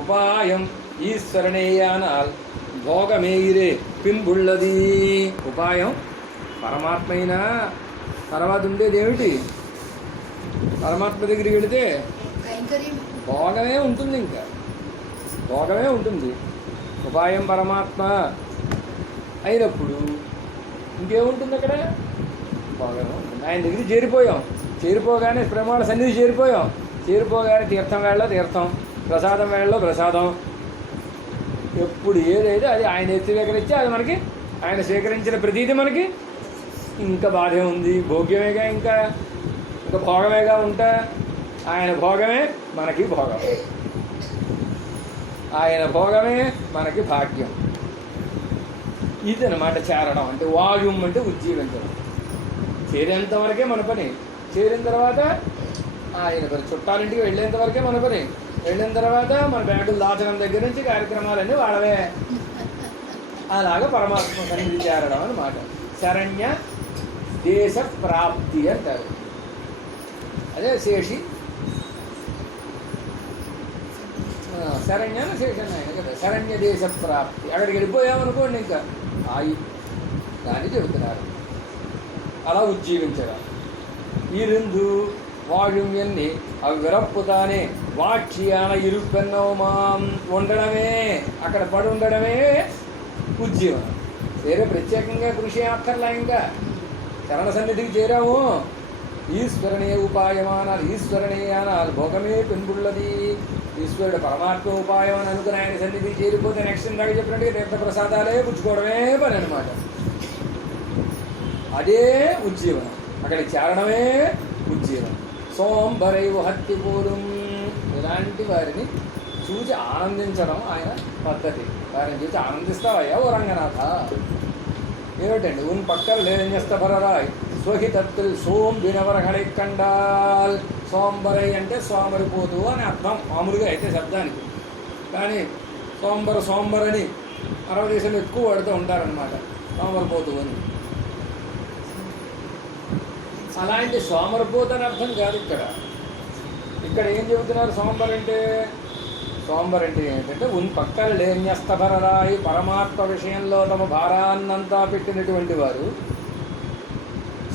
ఉపాయం ఈశ్వరణేయానాల్ భోగమేయిరే పింబుళ్ళది. ఉపాయం పరమాత్మైనా తర్వాత ఉండేది ఏమిటి? పరమాత్మ దగ్గరికి వెళితే భోగమే ఉంటుంది, ఇంకా భోగమే ఉంటుంది. ఉపాయం పరమాత్మ అయినప్పుడు ఇంకేముంటుంది అక్కడ? భోగమే ఉంటుంది. ఆయన దగ్గరికి చేరిపోగానే ప్రమాణ సన్నిధి చేరిపోగానే తీర్థం వేళ తీర్థం, ప్రసాదం వేళలో ప్రసాదం. ఎప్పుడు ఏదైతే అది ఆయన స్వీకరించి అది మనకి, ఆయన స్వీకరించిన ప్రతీది మనకి ఇంకా బాధే ఉంది. భోగ్యమేగా, ఇంకా భోగమేగా ఉంటా. ఆయన భోగమే మనకి భోగం, ఆయన భోగమే మనకి భాగ్యం. ఇది అన్నమాట చేరడం అంటే. వాయుం అంటే ఉజ్జీవించడం. చేరేంత వరకే మన పని, చేరిన తర్వాత ఆయన పని. చుట్టాలింటికి వెళ్ళేంత వరకే మన పని, వెళ్ళిన తర్వాత మన బ్యాగులు దాచడం దగ్గర నుంచి కార్యక్రమాలన్నీ వాళ్ళవే. అలాగ పరమాత్మ సన్నిధి చేరడం అన్నమాట. శరణ్య దేశ ప్రాప్తి అంటారు. అదే శేషి శరణ్యాన శేషన్ ఆయన కదా. శరణ్య దేశ ప్రాప్తి, అక్కడికి వెళ్ళిపోయామనుకోండి ఇంకా ఆయి దాన్ని చెబుతున్నారు. అలా ఉజ్జీవించడం. ఇருந்து வாழும் எண்ணி అవిరప్పుతానే వాక్యాన ఇరుపెన్నవమాం ఉండడమే, అక్కడ పడి ఉండడమే ఉజ్జీవనం. వేరే ప్రత్యేకంగా కృషి అక్కర్లా. ఇంకా చరణ సన్నిధికి చేరాము, ఈశ్వరనే ఉపాయమానాలు, ఈశ్వరణీయానాలు భోగమే పెంపుళ్ళది. ఈశ్వరుడు పరమాత్మ ఉపాయం అని అనుకుని ఆయన సన్నిధికి చేరిపోతే నెక్స్ట్ ఇందాక చెప్పినట్టుగా తీర్థ ప్రసాదాలే పుచ్చుకోవడమే పని అనమాట. అదే ఉజ్జీవనం, అక్కడికి చేరడమే ఉజ్జీవనం. సోంబరై హత్తి పూర్వం, ఇలాంటి వారిని చూసి ఆనందించడం ఆయన పద్ధతి. వారిని చూసి ఆనందిస్తావయ్యా ఓ రంగనాథ. ఏమిటండి ఉన్ పక్కన లేదన్యస్తభరరాయ్ స్వహితత్తుల్ సోం వినవరహళై కండాల్. సోంబరై అంటే సోమరిపోతు అని అర్థం మామూలుగా అయితే శబ్దానికి. కానీ సోంబరని అరవ దేశంలో ఎక్కువ వాడుతూ ఉంటారనమాట, సోమరిపోతు అని. అలాంటి సోమరిపోతు అని అర్థం కాదు ఇక్కడ. ఇక్కడ ఏం చెబుతున్నారు? సోంబర్ అంటే ఏంటంటే ఉన్ పక్కన లేన్యస్తభరరాయి, పరమాత్మ విషయంలో తమ భారాన్నంతా పెట్టినటువంటి వారు.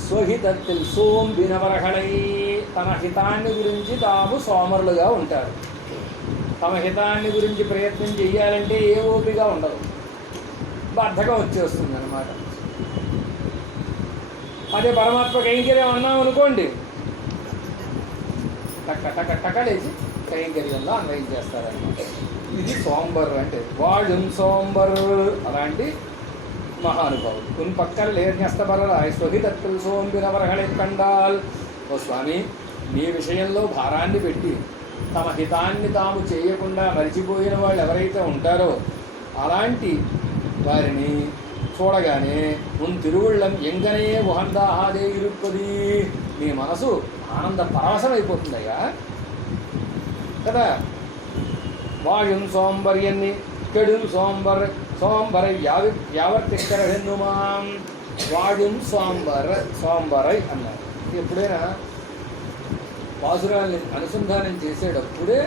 స్వహితత్తుల్ సోం వినవరహళై, తన హితాన్ని గురించి తాము సోమరులుగా ఉంటారు. తమ హితాన్ని గురించి ప్రయత్నం చెయ్యాలంటే ఏ ఓపిగా ఉండదు, బద్ధకం వచ్చేస్తుంది అన్నమాట. అదే పరమాత్మ కైంకర్యం అన్నాం అనుకోండి, టక్క లేచి కైంకర్యంలో అన్వయించేస్తారన్నమాట. ఇది సోంబర్ అంటే. వాళ్ళు సోంబర్ అలాంటి మహానుభావుడు. కొన్ని పక్కన లేన్యస్తబరరాయ్ స్వహితత్తుల్ సోం వినవరహళై కండాల్. ఓ స్వామి, మీ విషయంలో భారాన్ని పెట్టి తమ హితాన్ని తాము చేయకుండా మరిచిపోయిన వాళ్ళు ఎవరైతే ఉంటారో అలాంటి వారిని చూడగానే ఉన్ తిరువుళ్ళం ఎంగనే ఉహందాహాదే ఇరుప్పది, మీ మనసు ఆనంద పరవశమైపోతుందయ్యా కదా. వాయుం సోంబర్యన్ని కెడుం సోంబరై యావర్తిక్కర హెన్నుమాం. వాయుం సోంబరై అన్నారు. ఎప్పుడైనా పాసురాల్ని అనుసంధానం చేసేటప్పుడే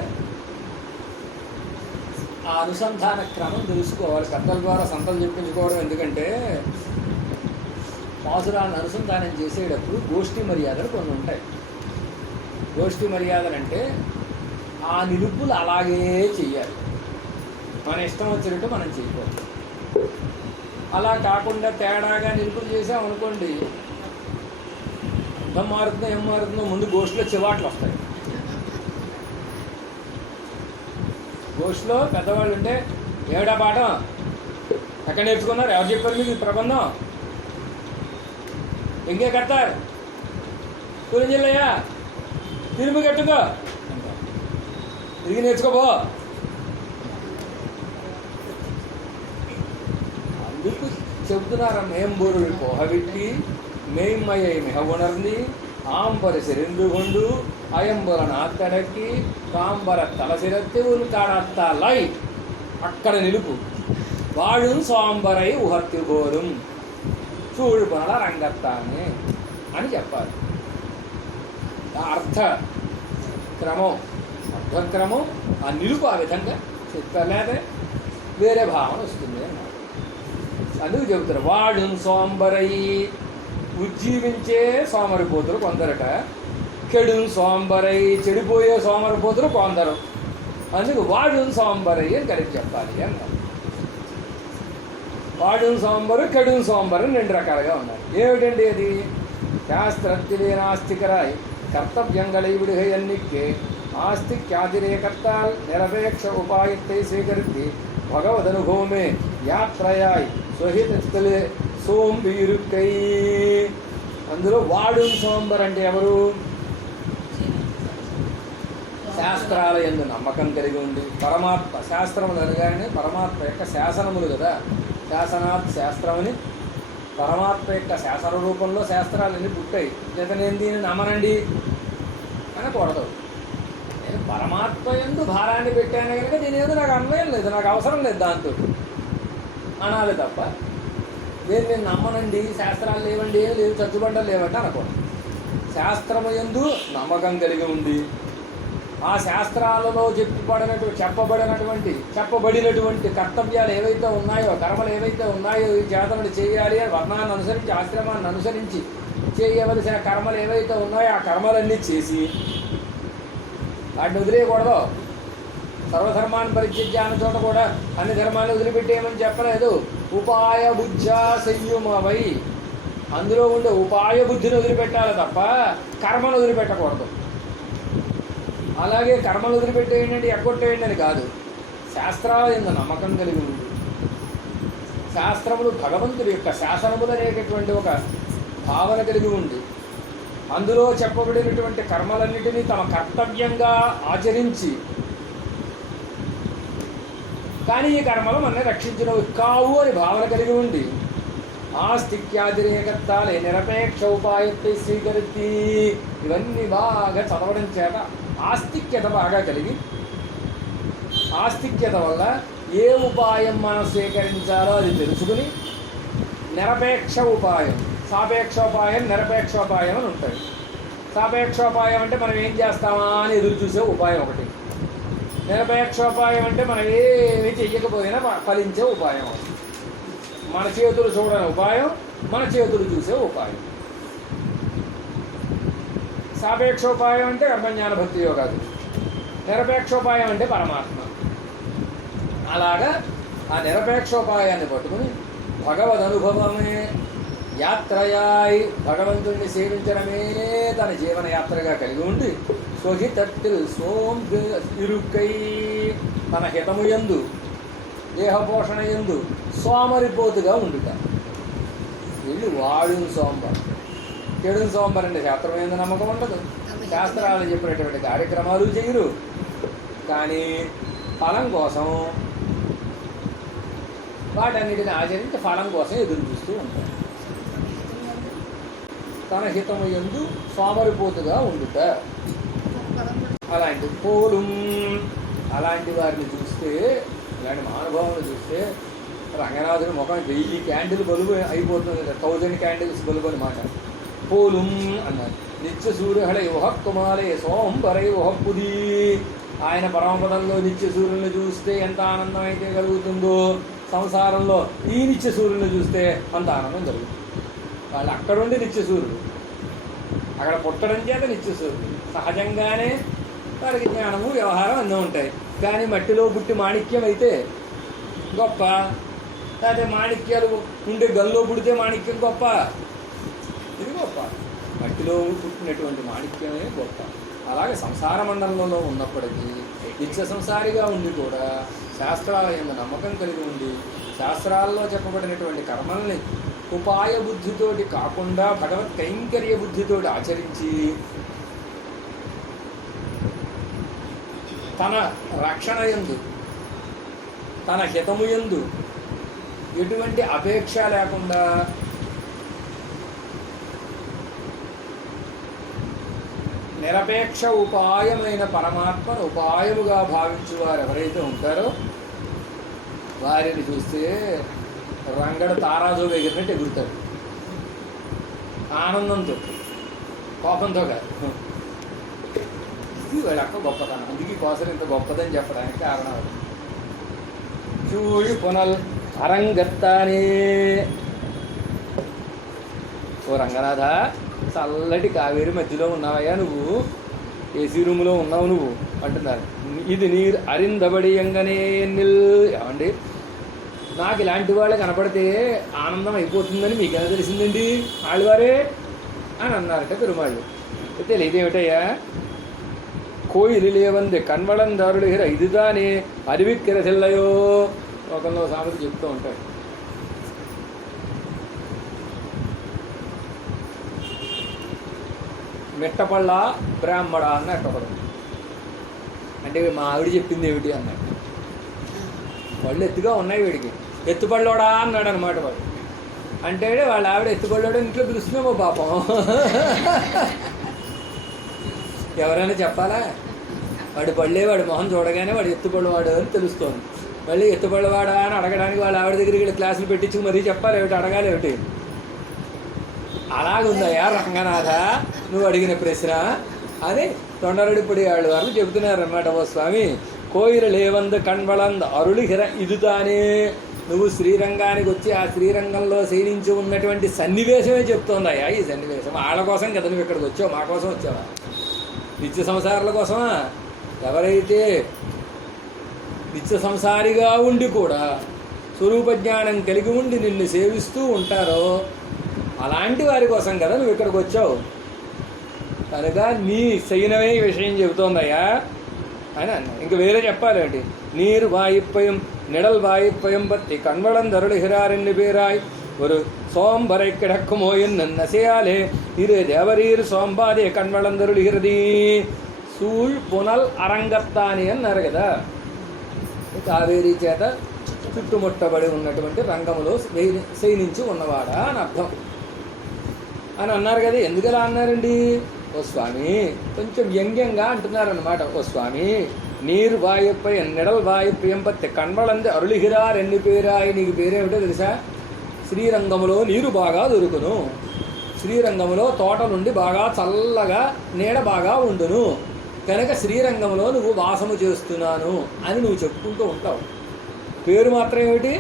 ఆ అనుసంధాన క్రమం తెలుసుకోవాలి. కథల ద్వారా సంతలు చెప్పించుకోవడం ఎందుకంటే, పాసురాలను అనుసంధానం చేసేటప్పుడు గోష్ఠీ మర్యాదలు కొన్ని ఉంటాయి. గోష్ఠీ మర్యాదలు అంటే ఆ నిలుపులు అలాగే చెయ్యాలి, మన ఇష్టం వచ్చినట్టు మనం చేయకూడదు. అలా కాకుండా తేడాగా నిలుపులు చేసామనుకోండి, అర్థం మారుతుందో ఏం మారుతుందో ముందు గోష్ఠిలో చివాట్లు వస్తాయి. గోష్ఠిలో పెద్దవాళ్ళు ఉంటే ఏమిటా పాఠం, ఎక్కడ నేర్చుకున్నారు, ఎవరు చెప్పారు మీకు ఈ ప్రబంధం, ఇంకే కడతారు తురిజిల్లయ్యా తిరుము కట్టుకో తిరిగి నేర్చుకోబో. అందుకు చెబుతున్నారు, మేంబొరుడు పోహవిట్టి మేమ్మయ్య మిహ ఉణర్ని ఆంబరసిరెందు కొండు అయంబులను అత్తడక్కి కాంబర తలసిరత్తి ఉల్కాడత్తాలై. అక్కడ నిలుపు. వాడు సోంబరై ఉహత్తి గోరుం చూడు పనుల రంగత్తాన్ని అని చెప్పాలి. అర్థక్రమం ఆ నిలుపు ఆ విధంగా చెప్పలేదే వేరే భావన వస్తుంది అన్నారు. అందుకు చెబుతారు వాడు సోంబరై, ఉజ్జీవించే సోమరిపోతులు కొందరట, కెడు సోంబరై చెడిపోయే సోమరిపోతులు కొందరు. అందుకు వాడు సోంబరై అని కలిపి చెప్పాలి అన్నారు. వాడు సోంబరు కెడు సోంబరు రెండు రకాలుగా ఉన్నారు. ఏమిటండి అది? శాస్త్రత్తిలే నాస్తికరాయ్ కర్తవ్యంగళై విడుగై ఎన్నికే ఆస్తిక్యాతిరే కర్తాల్ నిరపేక్ష ఉపాయத்தை స్వీకరిత్తి భగవదనుభవమే యాత్రయాయ్ స్వహితస్థలే సోంబీరుక్కై. అందులో వాడు సోంబర్ అంటే ఎవరు? శాస్త్రాల యందు నమ్మకం కలిగి ఉండి, పరమాత్మ శాస్త్రములు అనగానే పరమాత్మ యొక్క శాసనములు కదా, శాసనాత్ శాస్త్రమని పరమాత్మ యొక్క శాసన రూపంలో శాస్త్రాలన్నీ పుట్టాయి. లేదా నేను దీన్ని నమ్మనండి అనకూడదు. నేను పరమాత్మ యందు భారాన్ని పెట్టాను కనుక దీని ఏదో నాకు అన్వయం లేదు, నాకు అవసరం లేదు దాంతో. అనాలి తప్ప నేను నమ్మనండి, శాస్త్రాలు లేవండి, ఏం లేవు, చచ్చుబండలు లేవంటే అనకూడదు. శాస్త్రము యందు నమ్మకం కలిగి ఉంది, ఆ శాస్త్రాలలో చెప్పబడినటువంటి కర్తవ్యాలు ఏవైతే ఉన్నాయో, కర్మలు ఏవైతే ఉన్నాయో, ఈ చేతనుడు చేయాలి అని వర్ణాన్ని అనుసరించి, ఆశ్రమాన్ని అనుసరించి చేయవలసిన కర్మలు ఏవైతే ఉన్నాయో ఆ కర్మలన్నీ చేసి వాటిని వదిలేయకూడదు. సర్వధర్మాన్ని పరిత్యజ్యాన చోట కూడా అన్ని ధర్మాన్ని వదిలిపెట్టేయమని చెప్పలేదు. ఉపాయ బుద్ధ్యా సంయమవై, అందులో ఉండే ఉపాయ బుద్ధిని వదిలిపెట్టాలి తప్ప కర్మను వదిలిపెట్టకూడదు. అలాగే కర్మలు వదిలిపెట్టేయండి, ఎక్కొట్టేయండి అని కాదు. శాస్త్రాల యందు నమ్మకం కలిగి ఉంది, శాస్త్రములు భగవంతుడి యొక్క శాసనములు అనేటటువంటి ఒక భావన కలిగి ఉంది, అందులో చెప్పబడినటువంటి కర్మలన్నిటినీ తమ కర్తవ్యంగా ఆచరించి, కానీ ఈ కర్మలు మనల్ని రక్షించినవి కావు అని భావన కలిగి ఉండి, ఆస్తిక్యాతిరేకత్తాలే నిరపేక్ష ఉపాయத்தை స్వీకరితి, ఇవన్నీ బాగా చదవడం చేత ఆస్తిక్యత బాగా కలిగి, ఆస్తిక్యత వల్ల ఏ ఉపాయం మనం స్వీకరించాలో అది తెలుసుకుని, నిరపేక్ష ఉపాయం, సాపేక్షోపాయం, నిరపేక్షోపాయం అని ఉంటాయి. సాపేక్షోపాయం అంటే మనం ఏం చేస్తామా అని ఎదురు చూసే ఉపాయం ఒకటి, నిరపేక్షోపాయం అంటే మనం ఏమి చెయ్యకపోయినా ఫలించే ఉపాయం. మన చేతులు చూడని ఉపాయం, మన చేతులు చూసే ఉపాయం. సాపేక్షోపాయం అంటే కర్మజ్ఞాన భక్తి యోగాలు, నిరపేక్షోపాయం అంటే పరమాత్మ. అలాగా ఆ నిరపేక్షోపాయాన్ని పట్టుకుని భగవద్ అనుభవమే యాత్రయాయ్, భగవంతుడిని సేవించడమే తన జీవన యాత్రగా కలిగి ఉండి, స్వహితత్తిల్ సోం ఇరుక్కై, తన హితము యందు దేహపోషణ యందు సోమరిపోతుగా ఉండుట. వీళ్ళు వాడుని సోంబర్, చెడుని సోంబర్ అంటే శాస్త్రం మీద నమ్మకం ఉండదు, శాస్త్రాలు చెప్పినటువంటి కార్యక్రమాలు చేయరు, కానీ ఫలం కోసం వాటన్నిటిని ఆచరించి ఫలం కోసం ఎదురు చూస్తూ ఉంటారు. తన హితము యందు సోమరిపోతుగా ఉండుట. అలాంటి పోలు, అలాంటి వారిని చూస్తే, ఇలాంటి మహానుభావులు చూస్తే రంగనాథుని ముఖం 1000 క్యాండిల్ బలుబు అయిపోతుంది, 1000 క్యాండిల్స్ బలుబు అని మాట. పోలుం అన్నారు. నిత్య సూర్యహళ యుహక్కుమాలే సోంబరై యుహప్పుది, ఆయన పరమపదంలో నిత్య సూర్యుని చూస్తే ఎంత ఆనందం అయితే కలుగుతుందో, సంసారంలో ఈ నిత్య సూర్యుని చూస్తే అంత ఆనందం కలుగుతుంది. వాళ్ళు అక్కడుండి నిత్య సూర్యుడు, అక్కడ పుట్టడం చేత నిత్య సూర్యుడు, సహజంగానే వారికి జ్ఞానము వ్యవహారం అన్నీ ఉంటాయి. కానీ మట్టిలో పుట్టి మాణిక్యం అయితే గొప్ప, లేకపోతే మాణిక్యాలు ఉండే గల్లో పుడితే మాణిక్యం గొప్ప, ఇది గొప్ప. మట్టిలో పుట్టినటువంటి మాణిక్యమే గొప్ప. అలాగే సంసార మండలంలో ఉన్నప్పటికీ నిత్య సంసారిగా ఉండి కూడా శాస్త్రాల యందు నమ్మకం కలిగి ఉండి, శాస్త్రాల్లో చెప్పబడినటువంటి కర్మల్ని ఉపాయ బుద్ధితోటి కాకుండా భగవత్ కైంకర్య బుద్ధితోటి ఆచరించి, తన రక్షణ యందు, తన హితము యందు ఎటువంటి అపేక్ష లేకుండా నిరపేక్ష ఉపాయమైన పరమాత్మను ఉపాయముగా భావించేవారు ఎవరైతే ఉంటారో వారిని చూస్తే రంగడు తారాజు ఎగిరినట్టు ఎగురుతాడు, ఆనందంతో, కోపంతో కాదు. ఇది వాళ్ళ అక్క గొప్పతనం. అందుకే కోసం ఇంత గొప్పదని చెప్పడానికి కారణం అది. చూయి పునల్ అరంగత్తానే, ఓ రంగనాథ, చల్లటి కావేరి మధ్యలో ఉన్నావయ్యా నువ్వు, ఏసీ రూములో ఉన్నావు నువ్వు అంటున్నారు. ఇది నీరు అరిందబడి ఎంగనే నిల్, ఏమండి నాకు ఇలాంటి వాళ్ళే కనపడితే ఆనందం అయిపోతుందని మీకు ఎలా తెలిసిందండి ఆళ్ళవారే అని అన్నారట పెరుమాళ్ళు. తెలియదేమిటయ్యా, కోయిలు లేవంది కన్వళందారుడు హిర ఇదిదాని అరివిక్కిరసిల్లయో, లోకంలో సామెత చెప్తూ ఉంటాడు. మిట్టపళ్ళ బ్రాహ్మణ అన్నట్టు ఒకడు, అంటే మా ఆవిడ చెప్పింది ఏమిటి అన్నట్టు. పళ్ళు ఎత్తుగా ఉన్నాయి వీడికి, ఎత్తుపళ్ళోడా అన్నాడు అనమాట వాడు. అంటే వాళ్ళ ఆవిడ ఎత్తుపళ్ళోడా ఇంట్లో పిలుస్తున్నామో పాపం, ఎవరైనా చెప్పాలా? వాడు పళ్ళే, వాడి మొహం చూడగానే వాడు ఎత్తుపళ్ళు వాడు అని తెలుస్తోంది. మళ్ళీ ఎత్తుపడవాడా అని అడగడానికి వాళ్ళ ఆవిడ దగ్గరికి వెళ్ళి క్లాసులు పెట్టించుకు మరీ చెప్పాలి ఏమిటి, అడగాలి ఏమిటి? అలాగుందయ్యా రంగనాథ నువ్వు అడిగిన ప్రశ్న అని తొండరడిపడి వాళ్ళు వాళ్ళు చెబుతున్నారన్నమాట. ఓ స్వామి, కోయిలు లేవంద కణ్వళంద అరుళిహిర ఇదుతానే, నువ్వు శ్రీరంగానికి వచ్చి ఆ శ్రీరంగంలో శయనించి ఉన్నటువంటి సన్నివేశమే చెప్తోందయ్యా. ఈ సన్నివేశం వాళ్ళ కోసం కదా నువ్వు ఇక్కడికి వచ్చావు, మా కోసం వచ్చావా? నిత్య సంసారాల కోసమా? ఎవరైతే నిత్య సంసారిగా ఉండి కూడా స్వరూప జ్ఞానం కలిగి ఉండి నిన్ను సేవిస్తూ ఉంటారో అలాంటి వారి కోసం కదా నువ్వు ఇక్కడికి వచ్చావు. కనుక నీ శయనమే ఈ విషయం చెబుతోందయ్యా అని అన్న. ఇంక వేరే చెప్పాలేంటి? నీరు వాయిప్పయం నిడల్ వాయిప్పయం పత్తి కண்வளந்தருள் ஹிராரென்னு பேராய் ஒரு சோம்பரை கிடக்குமோ என்ன நசையாலே இரு தேவரீர் సోంబాదే కண்வளந்தருள்கிறது సూళ్ పునల్ అరంగత్తాని అన్నారు కదా. కావేరీ చేత చుట్టుముట్టబడి ఉన్నటువంటి రంగములో శయనించి ఉన్నవాడా అని అర్థం అని అన్నారు కదా. ఎందుకలా అన్నారండి? ఓ స్వామి, కొంచెం వ్యంగ్యంగా అంటున్నారన్నమాట. ఓ స్వామి, నీరు వాయుపై నిడల్ వాయుప్రియం పత్తి కண்వళంది అరుళిహిరార్ ఎన్ని పేరాయి, నీకు పేరేమిటో తెలుసా? శ్రీరంగములో నీరు బాగా దొరుకును, శ్రీరంగములో తోట నుండి బాగా చల్లగా నీడ బాగా ఉండును, కనుక శ్రీరంగంలో నువ్వు వాసము చేస్తున్నాను అని నువ్వు చెప్పుకుంటూ ఉంటావు. పేరు మాత్రం ఏమిటి?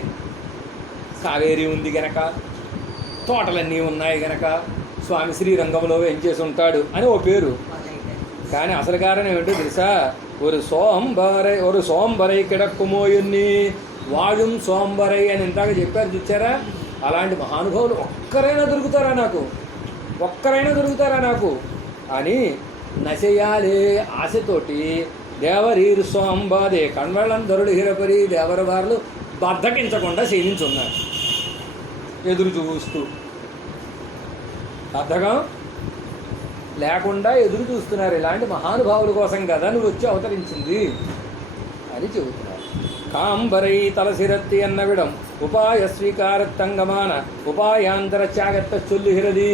కావేరి ఉంది గనక, తోటలన్నీ ఉన్నాయి గనక స్వామి శ్రీరంగంలో ఏం చేసి ఉంటాడు అని ఓ పేరు. కానీ అసలు కారణం ఏమిటో తెలుసా? ஒரு సోంబరై కిడక్కుమో ఎన్ని వాడుం సోంబరై అని ఇందాక చెప్పారు చూచారా? అలాంటి మహానుభావులు ఒక్కరైనా దొరుకుతారా నాకు అని నశయాలే ఆశతోటి దేవరీరు సోంబాదే కణ్వళందరుడు హిరపరి దేవర వారు బద్ధకించకుండా శయనించున్నారు, ఎదురు చూస్తూ. బద్ధకం లేకుండా ఎదురు చూస్తున్నారు. ఇలాంటి మహానుభావుల కోసం కదా నువ్వు వచ్చి అవతరించింది అని చెబుతున్నారు. కాంబరై తలసిరత్తి అన్నవిడం ఉపాయ స్వీకారత్తంగమాన ఉపాయాంతర త్యాగత్త చొల్లుహిరది.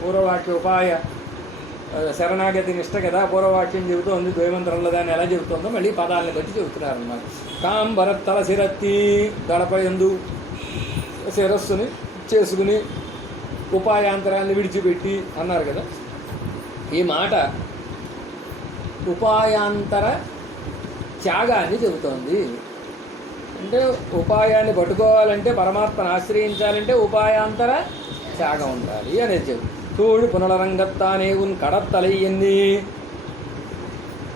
పూర్వవాక్య ఉపాయ శరణాగతి నిష్ట కదా పూర్వవాక్యం చెబుతోంది. ద్వైమంత్రంలో దాన్ని ఎలా చెబుతుందో మళ్ళీ పదాలను బట్టి చెబుతున్నారు అన్నమాట. కాంబర తలసిరత్తి, గడప యందు శిరస్సుని చేసుకుని ఉపాయాంతరాన్ని విడిచిపెట్టి అన్నారు కదా. ఈ మాట ఉపాయాంతర త్యాగాన్ని చెబుతోంది. అంటే ఉపాయాన్ని పట్టుకోవాలంటే, పరమాత్మను ఆశ్రయించాలంటే ఉపాయాంతర త్యాగం ఉండాలి అనేది చెబుతుంది. తోడు పునలరంగత్తానే ఉన్ కడత్తలయ్యింది.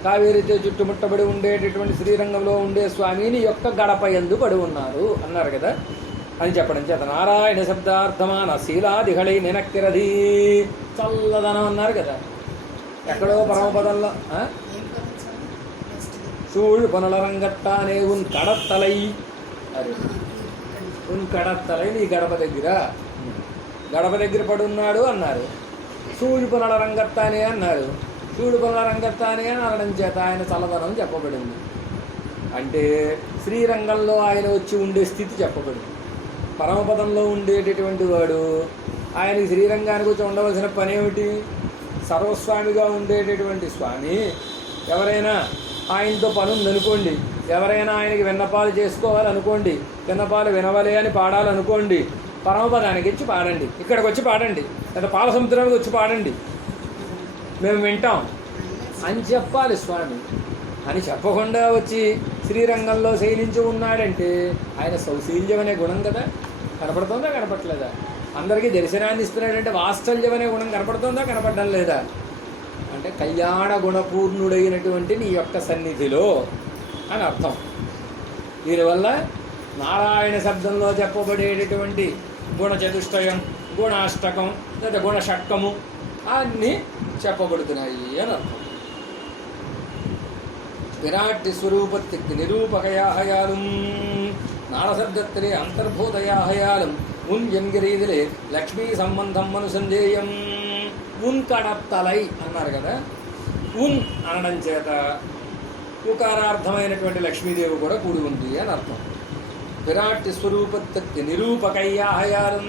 కావేరితో చుట్టుముట్టబడి ఉండేటటువంటి శ్రీరంగంలో ఉండే స్వామిని యొక్క గడప యందు పడి ఉన్నారు అన్నారు కదా అని చెప్పడం చేత నారాయణ శబ్దార్థమాన శీలాదిహళై నినక్కిరది, చల్లదనం అన్నారు కదా. ఎక్కడో పరమపదంలో సూళ్ పునలరంగత్తానే ఉన్ కడత్తలై, అరే ఉన్ కడత్తలై నీ గడప దగ్గర పడున్నాడు అన్నారు. సూళ్ పునలరంగత్తానే అన్నారు. సూళ్ పునలరంగత్తానే అని అనడం చేత ఆయన చల్లదనం చెప్పబడింది. అంటే శ్రీరంగంలో ఆయన వచ్చి ఉండే స్థితి చెప్పబడింది. పరమపదంలో ఉండేటటువంటి వాడు ఆయనకి శ్రీరంగానికి వచ్చి ఉండవలసిన పని ఏమిటి? సర్వస్వామిగా ఉండేటటువంటి స్వామి ఎవరైనా ఆయనతో పని ఉందనుకోండి, ఎవరైనా ఆయనకి విన్నపాలు చేసుకోవాలనుకోండి, విన్నపాలు వినవలే అని పాడాలనుకోండి, పరమపదానికి వచ్చి పాడండి, ఇక్కడికి వచ్చి పాడండి, లేదా పాల సముద్రానికి వచ్చి పాడండి, మేము వింటాం అని చెప్పాలి స్వామి. అని చెప్పకుండా వచ్చి శ్రీరంగంలో శయనించి ఉన్నాడంటే ఆయన సౌశీల్యం అనే గుణం కదా. కనపడుతుందా కనపడలేదా? అందరికీ దర్శనాన్ని ఇస్తున్నాడంటే వాత్సల్యం అనే గుణం కనపడుతుందా కనపడడం లేదా? అంటే కళ్యాణ గుణపూర్ణుడైనటువంటి నీ యొక్క సన్నిధిలో అని అర్థం. దీనివల్ల నారాయణ శబ్దంలో చెప్పబడేటటువంటి గుణ చతుష్టయం, గుణాష్టకం లేదా గుణషట్కము అన్నీ చెప్పబడుతున్నాయి అని అర్థం. விராட் ஸ்வரூபத்துக்கு நிரூபகையாகையாலும் நாளசப்தத்திலே அந்தர்பூதையாகையாலும் உன் என்கிற இதிலே లక్ష్మీ సంబంధం అనుసంధేయం. ఉన్ కడత్తలై అన్నారు కదా. ఉన్ అనడం చేత ఉకారార్థమైనటువంటి లక్ష్మీదేవి కూడా కూడి ఉంది అని అర్థం. విరాట్ స్వరూపత్తుకి నిరూపకయ్యాహయాలం.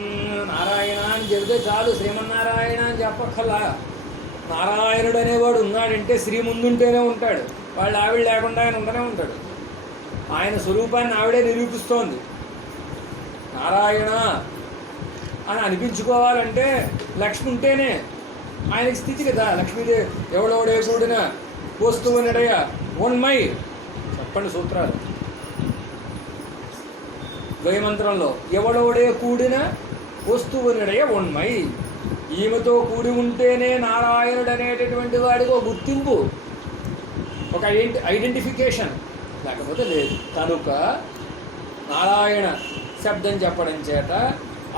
నారాయణ అని చెబితే చాలు, శ్రీమన్నారాయణ అని చెప్పక్కర్లా. నారాయణుడు అనేవాడు ఉన్నాడంటే శ్రీ ముందుంటేనే ఉంటాడు, వాళ్ళు ఆవిడ లేకుండా ఆయన ఉండనే ఉంటాడు. ఆయన స్వరూపాన్ని ఆవిడే నిరూపిస్తోంది. నారాయణ అని అనిపించుకోవాలంటే లక్ష్మి ఉంటేనే ఆయనకి స్థితి కదా. లక్ష్మీదేవి ఎవడోడే కూడిన వస్తువు నడయ ఓన్మై చెప్పండి సూత్రాలు ద్వయమంత్రంలో. ఎవడోడే కూడిన వస్తువు నడయ ఓన్మై. ఈమెతో కూడి ఉంటేనే నారాయణుడు అనేటటువంటి వాడికి ఒక గుర్తింపు, ఒక ఐడెంటిఫికేషన్, లేకపోతే లేదు. కనుక నారాయణ శబ్దం చెప్పడం చేత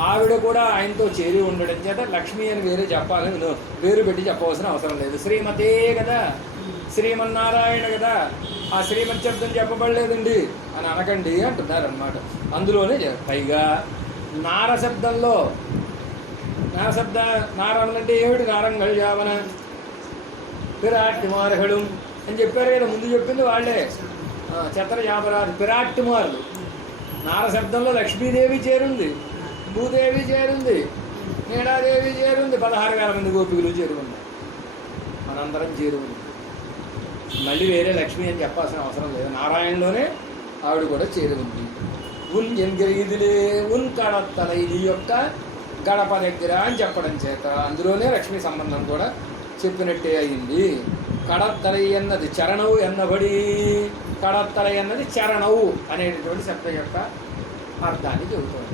ఆవిడ కూడా ఆయనతో చేరి ఉండడం చేత లక్ష్మి అని వేరే చెప్పాలని పేరు పెట్టి చెప్పవలసిన అవసరం లేదు. శ్రీమతే కదా, శ్రీమన్నారాయణ కదా, ఆ శ్రీమత్ శబ్దం చెప్పబడలేదండి అని అనకండి అంటున్నారు అన్నమాట. అందులోనే పైగా నారశబ్దంలో నారన్నంటే ఏమిటి? నారంగల్ జావన పిరాట్టిమార్హడు అని చెప్పారు కదా, ముందు చెప్పింది వాళ్ళే. చతర యాభరాలు పిరాట్టిమార్లు. నారశబ్దంలో లక్ష్మీదేవి చేరుంది, భూదేవి చేరుంది, నీడాదేవి చేరుంది, 16,000 మంది గోపికలు చేరుంది, మనందరం చేరుంది. మళ్ళీ వేరే లక్ష్మి అని చెప్పాల్సిన అవసరం లేదు. నారాయణలోనే ఆవిడ కూడా చేరి ఉంది. ఉన్ ఎన్గిరిదిలే ఉన్ కడత్తల ఇది యొక్క గడప దగ్గర అని చెప్పడం చేత అందులోనే లక్ష్మీ సంబంధం కూడా చెప్పినట్టే అయింది. కడత్తలై అన్నది చరణవు ఎన్నబడి, కడత్తలై అన్నది చరణవు అనేటటువంటి శబ్దం యొక్క అర్థాన్ని చెబుతోంది.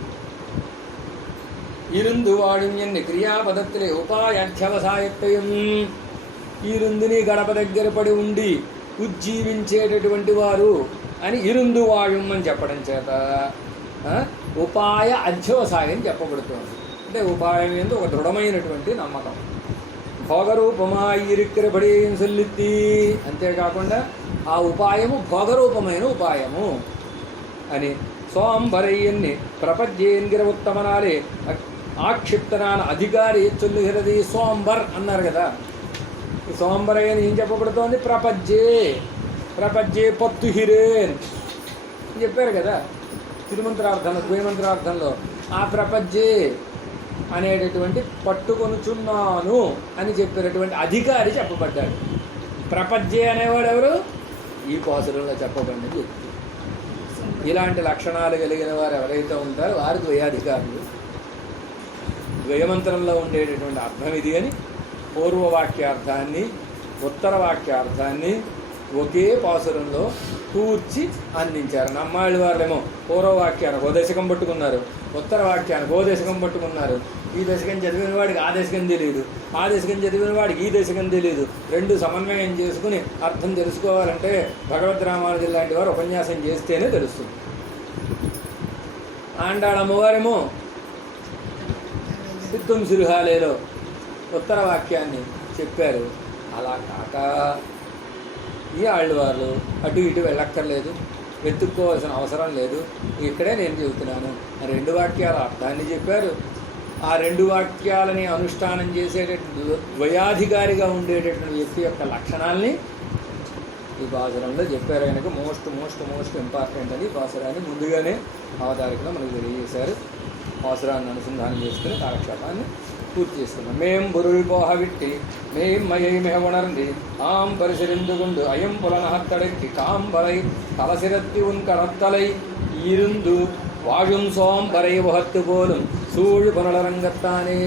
ఇరుందు వాడుం ఎన్ని క్రియాపదత్తులే ఉపాయాధ్యవసాయత్వయం. ఈరుందుని గడప దగ్గర పడి ఉండి ఉజ్జీవించేటటువంటి వారు అని ఇరుందు వాయుం అని చెప్పడం చేత ఉపాయ అధ్యవసాయం చెప్పబడుతోంది. అంటే ఉపాయం ఏందో ఒక దృఢమైనటువంటి నమ్మకం. భోగరూపమా ఇరిక్కిరబడి సొల్లిత్తి. అంతేకాకుండా ఆ ఉపాయము భోగరూపమైన ఉపాయము అని. సోంబరయ్యన్ని ప్రపంచేంగిర ఉత్తమనాలే ఆక్షిప్తనాన అధికారి చొల్లుహిరది సోంబర్ అన్నారు కదా. ఈ సోంబరయ్యని ఏం చెప్పబడుతోంది? ప్రపంచే పత్తుహిరేన్ చెప్పారు కదా తిరుమంత్రార్థంలో, ద్వయమంత్రార్థంలో. ఆ ప్రపంచే అనేటటువంటి పట్టుకొనుచున్నాను అని చెప్పినటువంటి అధికారి చెప్పబడ్డాడు. ప్రపంచే అనేవాడు ఎవరు? ఈ పాసురంలో చెప్పబడిన వ్యక్తి. ఇలాంటి లక్షణాలు కలిగిన వారు ఎవరైతే ఉంటారో వారు ద్వయాధికారులు. ద్వయమంత్రంలో ఉండేటటువంటి అర్థం ఇది అని పూర్వవాక్యార్థాన్ని ఉత్తర వాక్యార్థాన్ని ఒకే పాసురంలో కూర్చి అందించారు. నమ్మాళ్ళ వారేమో పూర్వవాక్యానికి ఓ దశకం పట్టుకున్నారు, ఉత్తర వాక్యానికి ఓ దశకం పట్టుకున్నారు. ఈ దశకం చదివిన వాడికి ఆ దశకం తెలియదు, ఆ దశకం చదివిన వాడికి ఈ దశకం తెలియదు. రెండు సమన్వయం చేసుకుని అర్థం తెలుసుకోవాలంటే భగవద్ రామానుజులు లాంటి వారు ఉపన్యాసం చేస్తేనే తెలుస్తుంది. ఆండాళ్ళ అమ్మవారేమో సిద్ధం సిరుహాలేలో ఉత్తర వాక్యాన్ని చెప్పారు. అలా కాక ఈ ఆళ్ళవారు అటు ఇటు వెళ్ళక్కర్లేదు, వెతుక్కోవాల్సిన అవసరం లేదు. ఇక్కడే నేను చెబుతున్నాను. రెండు వాక్యాల అర్థాన్ని చెప్పారు. ఆ రెండు వాక్యాలని అనుష్ఠానం చేసేటటువంటి ద్వయాధికారిగా ఉండేటటువంటి వ్యక్తి యొక్క లక్షణాలని ఈ పాసురంలో చెప్పారు. ఆయనకు మోస్ట్ ఇంపార్టెంట్ అని పాసురాన్ని ముందుగానే అవతారికలో మనకు తెలియజేశారు. పాసురాన్ని అనుసంధానం చేసుకుని కాలక్షేపాన్ని పూర్తి చేస్తున్నాం. మేం బురువిపోహ విట్టి మేం మయైమిహ ఉణర్ంది ఆం పరిశరిందుగుండు అయం పులనహత్తడెక్కి కాంబరై తలసిరత్తి ఉన్ కడత్తలై ఈరుందు வாழும் சோம்பரை உகத்து போலும் சூழ் புனலரங்கத்தானே.